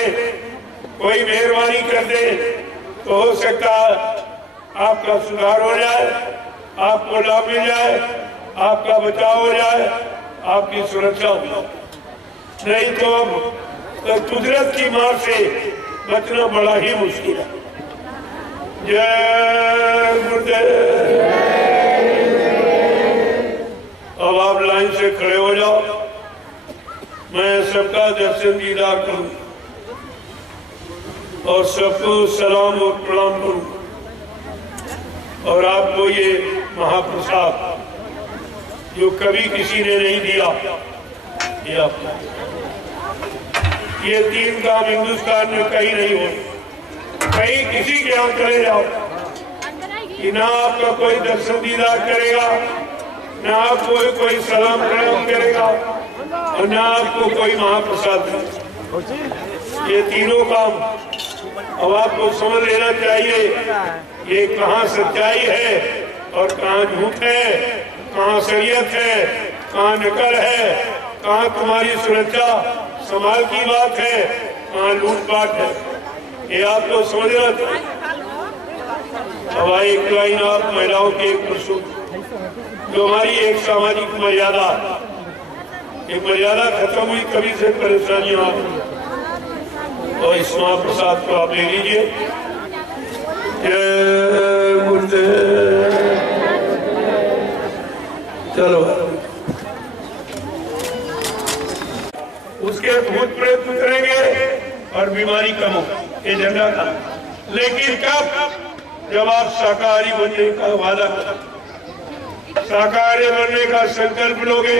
कोई मेहरबानी कर दे तो हो सकता आपका सुधार हो जाए, आपको लाभ मिल जाए, आपका बचाव हो जाए, आपकी सुरक्षा हो जाए। नहीं तो अब कुदरत की मार से बचना बड़ा ही मुश्किल है। जय गुरुदेव। अब आप लाइन से खड़े हो जाओ, मैं सबका दर्शन दीदार करूं और सबको सलाम और प्रणाम करूं। और आपको ये महाप्रसाद जो कभी किसी ने नहीं दिया, ये आपको, ये 3 काम हिंदुस्तान में कहीं नहीं हो। कहीं किसी के यहाँ चले जाओ कि ना आपका कोई दर्शन दीदार करेगा, ना आपको कोई सलाम प्रणाम करेगा और ना आपको कोई महाप्रसाद देगा। ये तीनों काम अब आपको समझ लेना चाहिए। ये कहाँ सच्चाई है और कहाँ झूठ है, कहाँ शरीयत है, कहाँ नकल है, कहाँ तुम्हारी सुरक्षा संभाल की बात है, कहाँ लूटपाट है। ये आपको समझना चाहिए। अब एक लाइन आप महिलाओं के एक प्रसूत जो हमारी एक सामाजिक मर्यादा, एक मर्यादा खत्म हुई, कभी से परेशानियां आ रही। और इस महाप्रसाद को आप ले लीजिए। जय गुरुदेव। चलो, उसके भूत प्रेत उतरेंगे और बीमारी कम हो, ये झंडा था। लेकिन कब? जब आप शाकाहारी बनने का वादा करें, शाकाहारी बनने का संकल्प लोगे,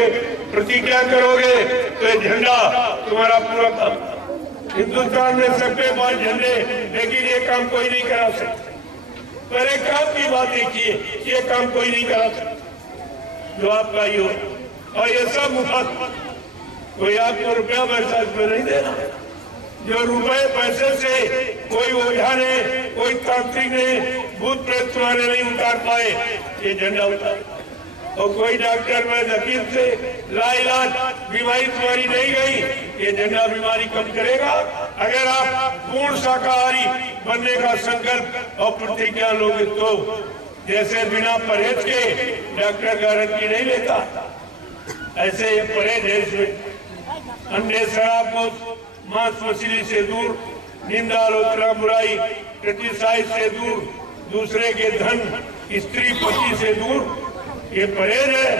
प्रतिज्ञा करोगे, तो ये झंडा तुम्हारा पूरा काम। हिंदुस्तान में सबके पास झंडे, लेकिन ये काम कोई नहीं करा सकता। पहले काम की बात देखिए, ये काम कोई नहीं करा सकता जो आपका ही हो। और ये सब मुफ्त, कोई आपको रुपया पैसा इसमें नहीं देना। जो रुपए पैसे से कोई ओझा ने, कोई तांत्रिक ने, भूत प्रेत तुम्हारे नहीं उतार पाए, ये झंडा उतार। और कोई डॉक्टर में वकील से लाइलाज बीमारी तुम्हारी नहीं गई, ये झंडा बीमारी कम करेगा। अगर आप पूर्ण शाकाहारी बनने का संकल्प और प्रतिज्ञा लोगे तो, जैसे बिना परहेज के डॉक्टर गारंटी नहीं लेता, ऐसे ये परहेज है। इसमें अंडे, शराब, मांस मछली से दूर, निंदा आलोचना बुराई क्रिटिसाइज से दूर, दूसरे के धन स्त्री पति से दूर, ये परहेज है।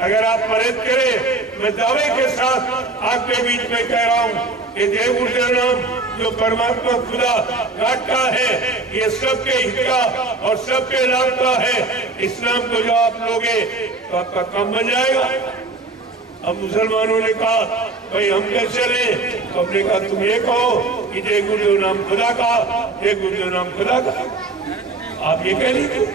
अगर आप परहेज करें, मैं दावे के साथ आपके बीच में कह रहा हूँ, ये देव गुरुदेव नाम जो परमात्मा खुदा काटता है, ये सबके हित का और सबके लाभ का है। इस नाम को जो आप लोगे तो आपका काम बन जाएगा। अब मुसलमानों ने कहा भाई हम कैसे लें? तो हमने कहा तुम ये कहो कि जय गुरुदेव नाम खुदा का, जय गुरुदेव नाम खुदा का। आप ये कह लीजिए,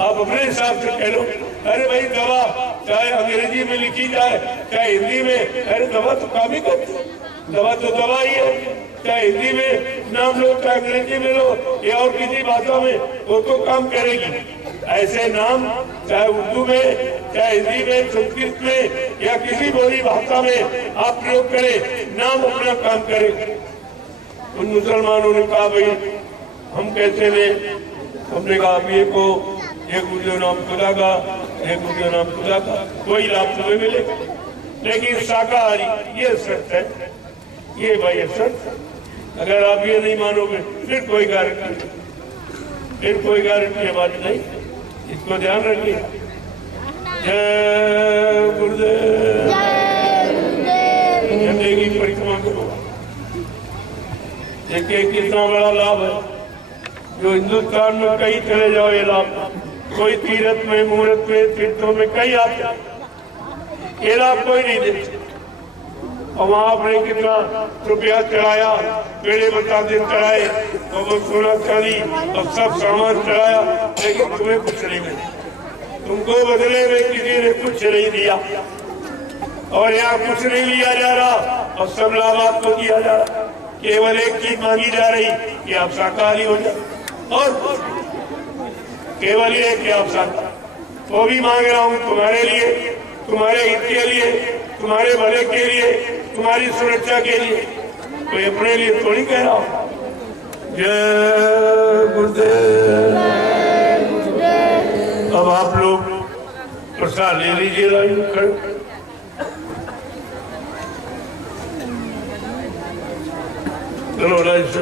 आप अपने हिसाब से कह लो। अरे भाई दवा चाहे अंग्रेजी में लिखी जाए चाहे हिंदी में, अरे दवा तो काम ही करती है, दवा तो दवा ही है। चाहे हिंदी में नाम लो चाहे अंग्रेजी में लो या और किसी भाषा में, वो तो काम करेगी। ऐसे नाम चाहे उर्दू में, चाहे हिंदी में, संस्कृत में या किसी बोली भाषा में आप प्रयोग करें, नाम अपना काम करे। उन मुसलमानों ने कहा भाई हम कैसे लें? हमने कहा आप ये को ये गुरुदेव नाम खुदा का, ये गुरुदेव नाम खुदा का, कोई लाभ तुम्हें मिलेगा। लेकिन शाकाहारी ये शर्त है, ये भाई शर्त। अगर आप ये नहीं मानोगे फिर कोई गारंटी नहीं, फिर कोई गारंटी हमारी नहीं। इसको ध्यान रखिए। जय गुरुदेव। झंडे की परिक्रमा करो। देखिए कितना बड़ा लाभ है जो हिंदुस्तान में कहीं चले जाओ, ये लाभ कोई तीर्थ में, मुहूर्त में, तीर्थों में कहीं आते, ये लाभ कोई नहीं देते। और वहां आपने कितना रुपया चढ़ाया, पेड़े बताते चढ़ाए और वो सोना चांदी और सब सामान चढ़ाया, लेकिन तुम्हें कुछ नहीं मिला। तुमको बदले में किसी ने कुछ नहीं दिया और यहाँ कुछ नहीं लिया जा रहा और सब लाभ आपको दिया जा रहा। केवल एक चीज मांगी जा रही कि आप शाकाहारी हो जाए और केवल ये कि आप शाकाहारी, वो भी मांग रहा हूँ तुम्हारे लिए, तुम्हारे हित के लिए, तुम्हारे भले के लिए, तुम्हारी सुरक्षा के लिए, कोई अपने लिए थोड़ी कह रहा हूँ। जय गुरुदेव। अब आप लोग प्रसाद ले लीजिए। लाइन खड़े चलो, लाइन से